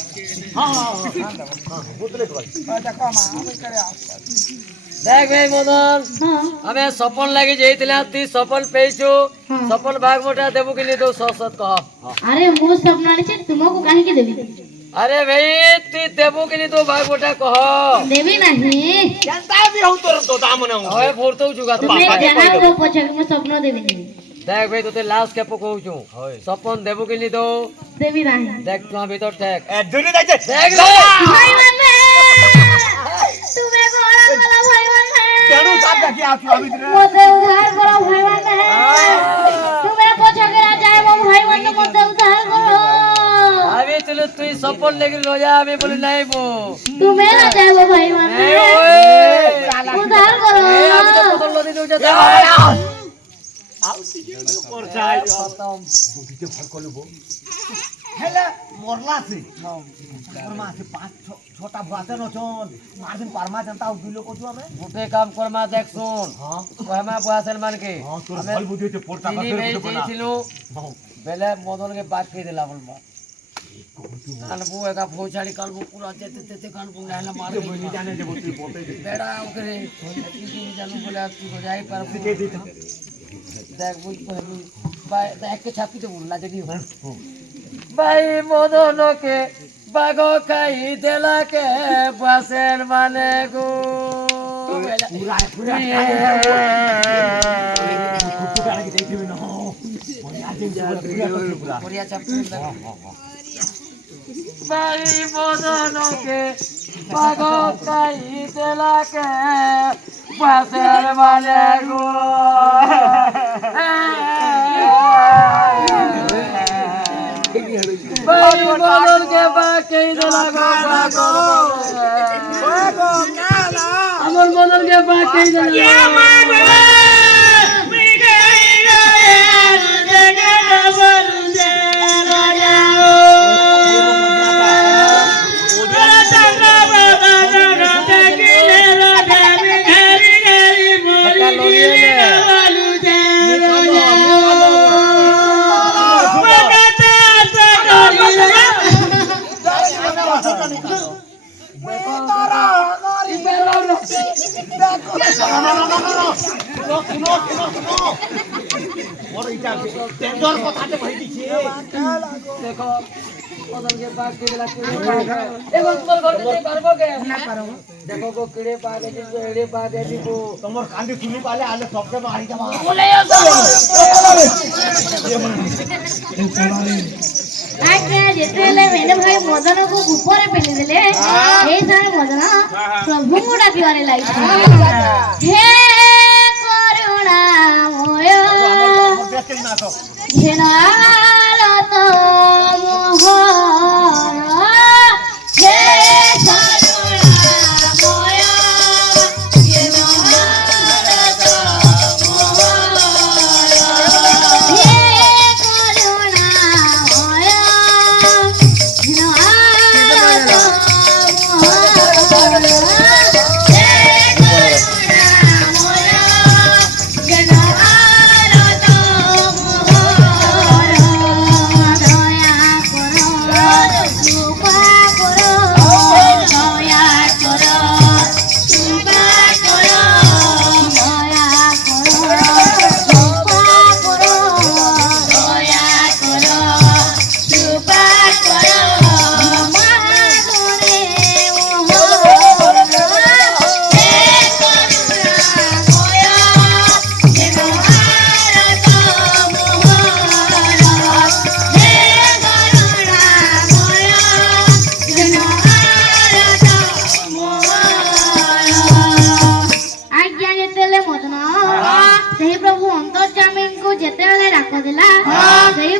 দেখো মা আমি করে আস দেখ ভাই মদন ହଁ আমি সফল লাগি যাইতিলা তুই সফল পেইছু সফল ভাগ মোটা দেবু কি নি তো সত কহ ଆରେ ମୁଁ ସ୍ୱପ୍ନ ଆଣିଛି ତୁମକୁ କାହିଁକି ଦେବି আরে ভাই তুই দেবু কি নি তো ভাগ মোটা কহ ଦେବି ନାହିଁ কেনতা বি হউ তোর তো দাম না ওই ভরতো জুগা তো ତୁମେ ଜାଣାଉଛ ପଛେ ମୁଁ ସ୍ୱପ୍ନ ଦେବିନି দেখ ভাই তোতে লাস্ট কে পকৌছু সপন দেবু কি নি তো ଦେବି ନାହିଁ দেখ তোমার ভিতর ঠেক এজুনি যাইছে দেখ রে ଭାଇମାନେ ତୁମେ ଘର ଗଲ ଭାଇମାନେ তেণু সাপ দেখি আসু আমি ମୋତେ ଉଦ୍ଧାର କର ଭାଇମାନେ ତୁମେ ପଛକେ ଯାଏ ମୋ ଭାଇ আসছিল তুই সপন লেগে রোজা আমি বলি নাই বো তুমি না যাবো ভাই মানে উদ্ধার করো আমি তো বোতল নদী দউছে হেলে মরলা আছে মরমা আছে 5-6টা ভুয়াতে নছন মারদিন পারমা জানতা উদিলো কছু আমি গোটে কাম করমা দেখ শুন কহমা বুয়াছেন মানকে তোর ভাল বুদ্ধি হচ্ছে পড়তা তিনি বেই ছিল বেলে মদনকে বাদ করে দিলা বলবা কানবু একা ফৌছাড়ি কানবু পুরা যেতে যেতে কানবু নাহলে মারবে বইনি জানে যে তুই বলতে দে বেড়া ওকে কি জানু বলে আর তুই যাই পারবো শিখে দিতে দেখ বুঝ পারবি ভাই দেখকে ছাপি তো বললা যদি ভাই মদনকে বাগ খাই দেলাকে বাসের মানে গো ভাই মদনকে বাগ খাই দেলাকে বাসের মানে গো ভাই মদনকে বাকি দেলা গো আমার মদনকে বাকি দেলা দেখো মদনকে বাকি দেলা এগো তোমার ঘর যেতে পারবো কে না পারবো দেখো গো কিড়ে পাগে দিব এড়ে পাগে দিব তোমার কান্দি শুনি পালে আলে সবটা মারি যাবা বলে আসো আগে যেতেলে মেনে ভাই মদনକୁ ଉପରେ ପେଲି ଦେଲେ ଏଇ ସାରେ ମଦନ ପ୍ରଭୁଙ୍କୁ ଡାକିବାରେ ଲାଗିଛି ହେ କରୁଣାମୟ ଘେନାଲତ ମୋହର ହେ କରୁଣାମୟ ଘେନାଲତ ମୋହର ହେ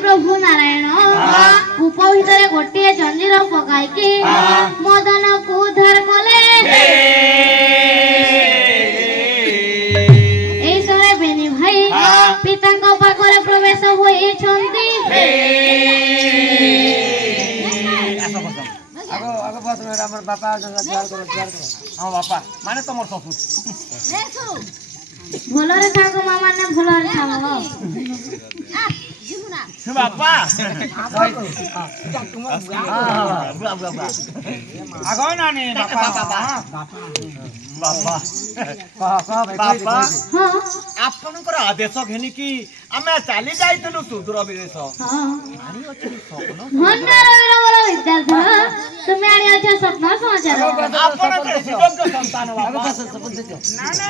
प्रभु नारायण कूप भितर गोटे जंजीर पकाई मदन को उद्धार कले बेनी भाई पिता पाखरे प्रवेश होइछंती आगो आगो बस मेरा हमर बापा ध्यान करो हां बापा माने तमर ससुर भलरे थाको मामा ने भलरे थाको बापा आगो नानी बापा बापा बापा हां आपनकर आदेश घेनी की आमे चाली जाइतलु सुदूर विदेश हां आनी अछि सपन भंडार विरमर विद्यार्थ तुम आनी अच्छा सपन समाचार आपनकर सुयोग्य संतान बापा ना ना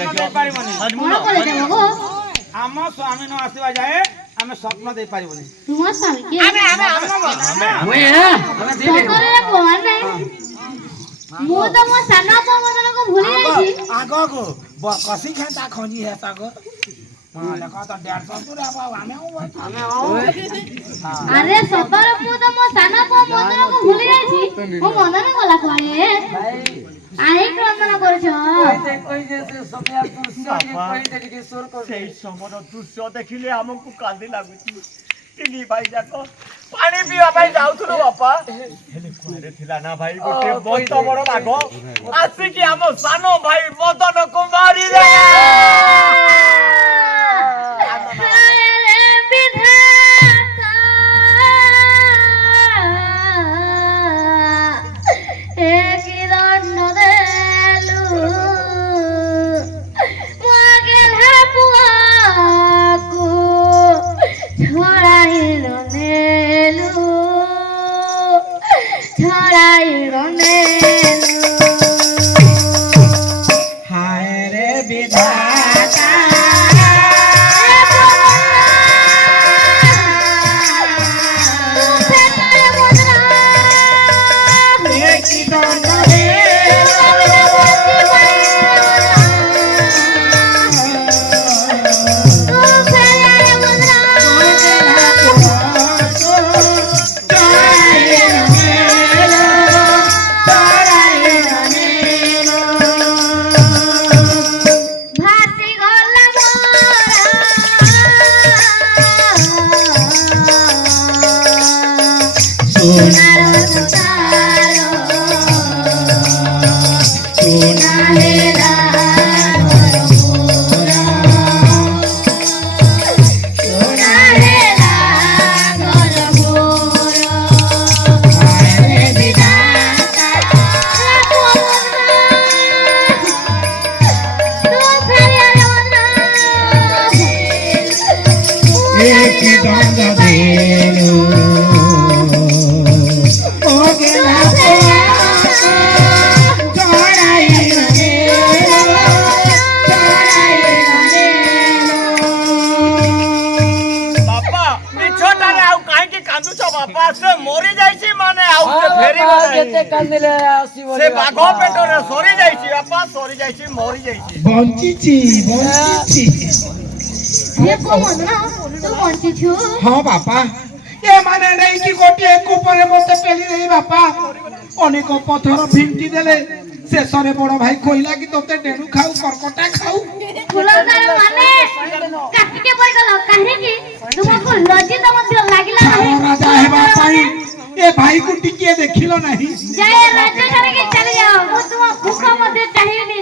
देखियो पारिबनी कोन बोले देबो आम स्वामी न आसीबा जाए आमे स्वप्न दे पारिबनी तुम स्वामी के ओए सतरे कोन नहीं मु तो मो साना मदन को भूली जाई आगो गो कसी खाता खंजी है तागो हां लेका तो 150 पूरा पाव हमें अरे सतरे मु तो मो ମୁଁ ମନନ ଗଲା କୁଆଡେ ଆଇ କ୍ରମଣ କରୁଛ ସେଇ ସମର ଦୃଶ୍ୟ ଦେଖିଲେ ଆମକୁ କାନ୍ଦି ଲାଗୁଛି। ତିନି ଭାଇ ଯାକ ପାଣି ପିଇବା ପାଇଁ ଯାଉଥିଲୁ ବାପା, ହେଲେ କୁଆଡେ ଥିଲା ନା ଭାଇ ଗୋଟେ ବହୁତ ବଡ ବାଘ ଆସିକି ଆମ ସାନ ଭାଇ ମଦନକୁ ମାରିଦେଲା। हाय रे विधाता हाँ बापा ये माने नहीं कि गोटे ऊपर मते पेली नहीं बापा अनेक पथर भिंटी देले शेषरे बड़ भाई कहला कि तोते डेणु खाऊ करकटा खाऊ फुलदार माने काटिके पड़ गलो काहे कि तुमको लज्जित मध्य लागिला नहीं राजा है बापाई ए भाई को टिके देखिलो नहीं जाए राज्य करे के चले जाओ वो तुम भूख मध्य चाहिए नहीं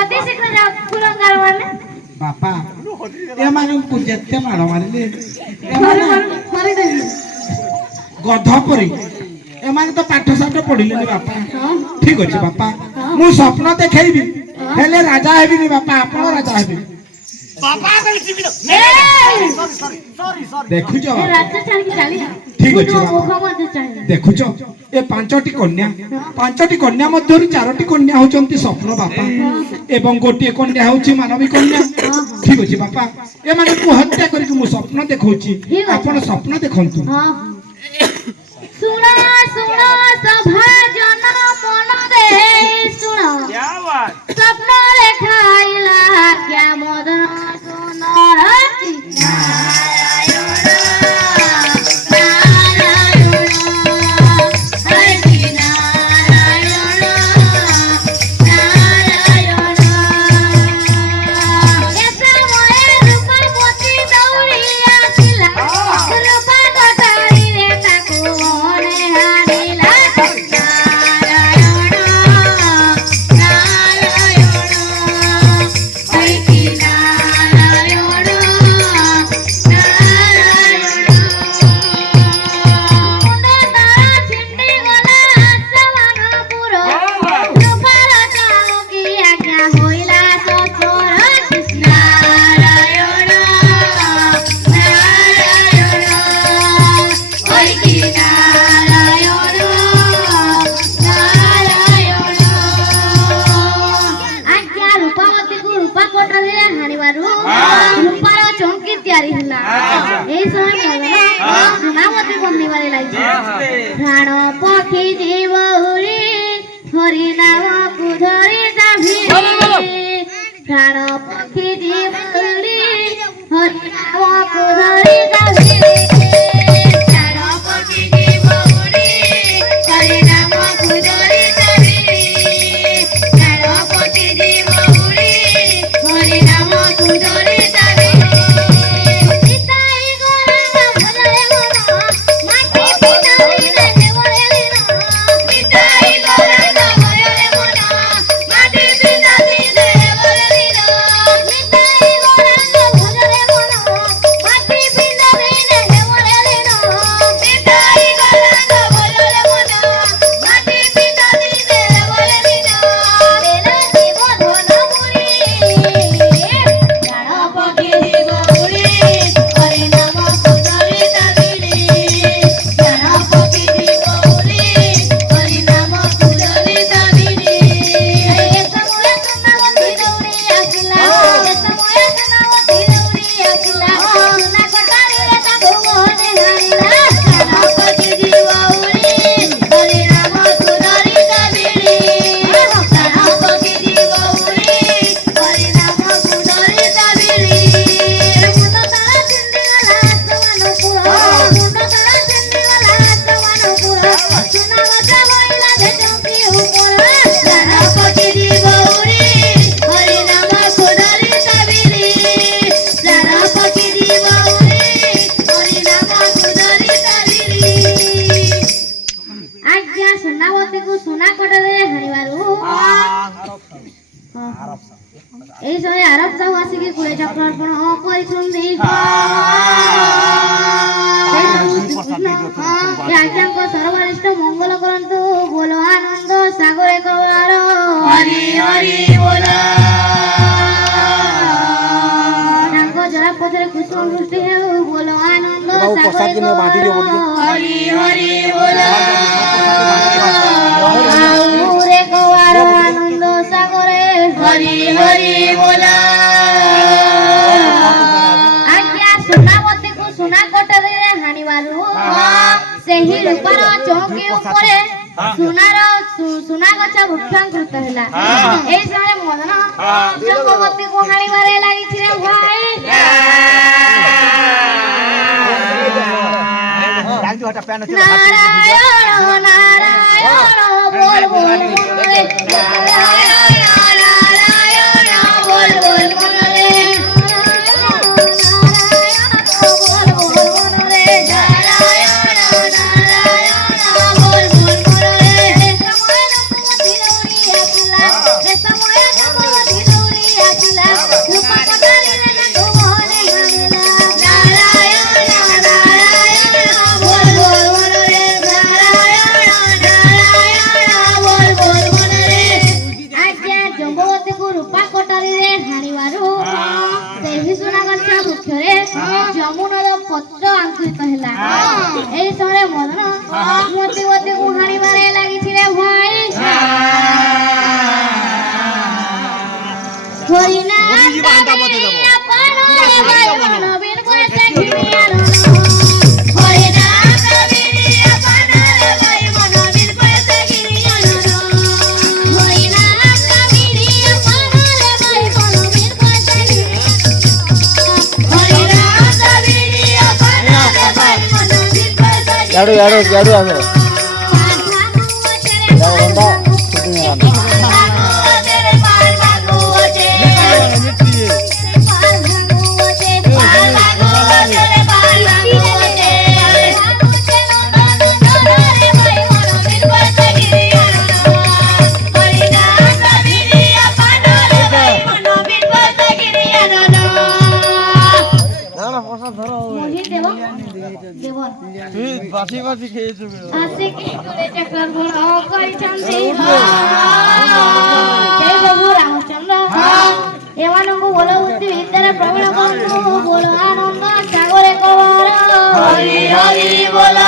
अति शीघ्र जाओ फुलदार माने बापा ए माने को जेते मारो मारले ए मारे दे गध परी ए माने तो पाठ साठ पढिले नि बापा ठीक अछि बापा मु स्वप्न देखेबी हेले राजा हेबी नि बापा आपण राजा हेबी बापा जीवी सॉरी देखु जो राज्य छाड़ के चली ठीक अछि भूख मध्य चाहिए देखु जो ए पांचटी कन्या मध्यरु चारोटी कन्या होचंती स्वप्न बापा एवं गोटे कन्या होची मानवी कन्या ठीक अछि बापा ए माने को हत्या करी कि मु स्वप्न देखौची आपण स्वप्न देखंतु सुना सुना सभा जन मन दे सुना क्या बात स्वप्न देखाइला क्या मदन सुनर प्राण पक्षी जीव उड़ी हरि नाम को धरी प्राण पक्षी जीव उड़ी हरि नाम को धरी प्राण पक्षी ସାଗରେ ହରି ହରି ବୋଲ ରେ କବାର ଆନନ୍ଦ ସାଗରେ ହରି ହରି ବୋଲ ଆଜ୍ଞା ସୁନାବତୀକୁ ସୁନା କଟରୀରେ ହାଣିବାରୁ ସେହି ରୂପାର ଚୌକି ଉପରେ ସୁନା ଗଛ ବୃକ୍ଷାଙ୍କୃତ ହେଲା। ଏହି ସମୟରେ ମଦନ ଚନ୍ଦ୍ରବତୀକୁ ହାଣିବାରେ ଲାଗିଥିଲେ ଭାଇ ନାରାୟଣ ନାରାୟଣ ବୋଲ ବୋଲ ମନରେ ନାରାୟଣ ନାରାୟଣ ବୋଲ ବୋଲ ମନରେ ନାରାୟଣ ବୋଲ ବୋଲ ମନରେ ନାରାୟଣ ନାରାୟଣ ବୋଲ ବୋଲ ମନରେ ସେ ସମୟ ଜଗବତୀ ଦୌଡ଼ି ଆସିଲା ରୂପା କଟାରୀରେ ତାକୁ ମହରେ ହାଣିଲା ନାରାୟଣ ନାରାୟଣ ବୋଲ ବୋଲ ମନରେ ନାରାୟଣ ନାରାୟଣ ବୋଲ ବୋଲ ମନରେ ଆଜ୍ଞା ଜଗବତୀକୁ ରୂପା କଟାରୀରେ ହାଣିବାରୁ ସେହି ସୁନା ଗଛ ବୃକ୍ଷରେ ଯମୁନାର ପତ୍ର ଅଙ୍କିତ ହେଲା। ଏହି ସମୟରେ ମଦନ ମତିବତୀକୁ ହାଣିବାରେ ଲାଗିଥିଲେ ଭାଇ ହରିନାଥ ଆପଣ ଭାଇ ମନ ବୀର করে ঘিরে আনো হরিনাথ বীর আপন ভাই মন বীর করে ঘিরে আনো হরিনাথ বীর আপন ভাই মন বীর করে ঘিরে হরিনাথ বীর আপন ভাই মন বীর করে ಯಾಡು ಯಾಡು ಯಾಡು ಅದು বাসি বাসি খেয়েছো আসে কি করে চক্র গুণ କରିଛନ୍ତି জয় প্রভু রামচন্দ্র এମାନଙ୍କୁ বল বুদ্ধি ভিତରେ ପ୍ରବୀଣ ବନ୍ଧୁ ବୋଲ ଆନନ୍ଦ ସାଗରେ କବର ହରି ହରି ବୋଲ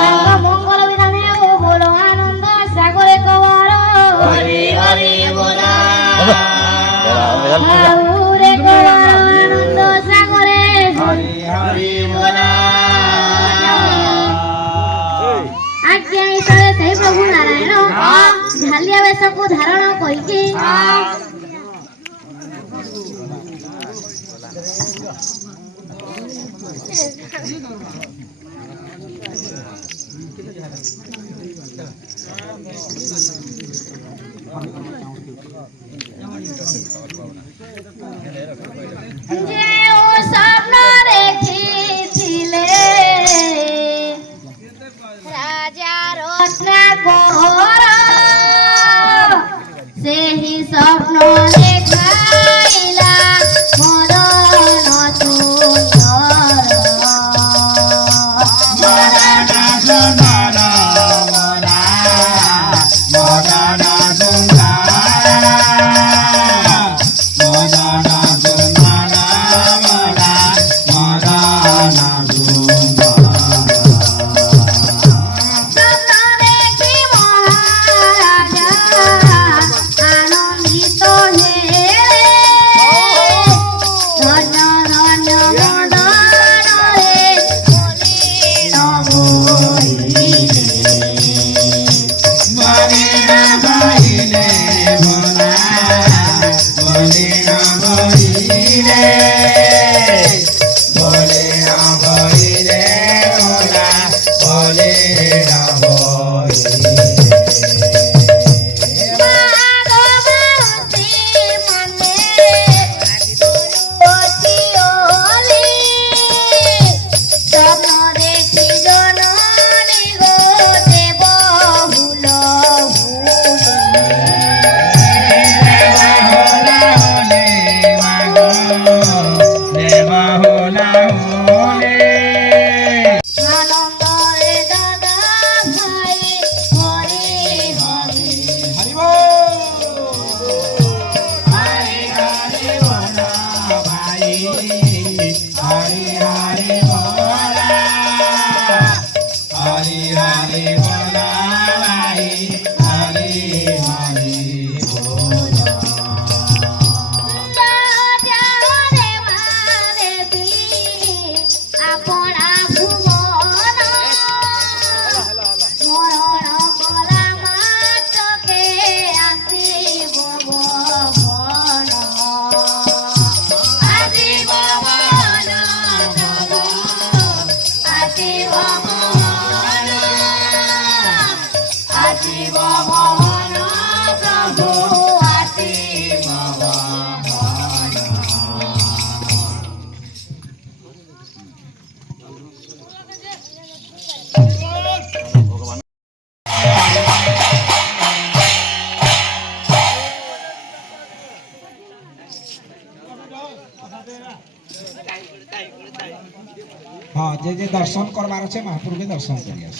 ତାଙ୍କ ମଙ୍ଗଳ ବିଧାନ ହେଉ ବୋଲ ଆନନ୍ଦ ସାଗରେ କବର ହରି ହରି ବୋଲ ରେ କବର ଆନନ୍ଦ ସାଗରେ ହରି ହରି ବୋଲ ଆଜ୍ଞା ଈଶ୍ୱର ସେହି ପ୍ରଭୁ ନାରାୟଣ ଝାଲିଆ ବେଶକୁ ଧାରଣ କରିକି ଯେଉଁ ସ୍ୱପ୍ନ ଦେଖିଥିଲେ রাজা রত্নাকর ସେହି ସ୍ୱପ୍ନ ଦେଖାଇଲା ମଦନ স্বপ্ন দেখি মহারাজা আনন্দিত হে हरे बोला हरे हरे बोला भाई हरे हरे बोला আপনা ভুবন স্মরণ করা মাত্রকে আসিব ভবন আসিব ভবন আসিব ভবন আসিব ভবন প্রভু আসিব ভবন हाँ जे जे दर्शन करवार अच्छे महाप्रभु के दर्शन करिए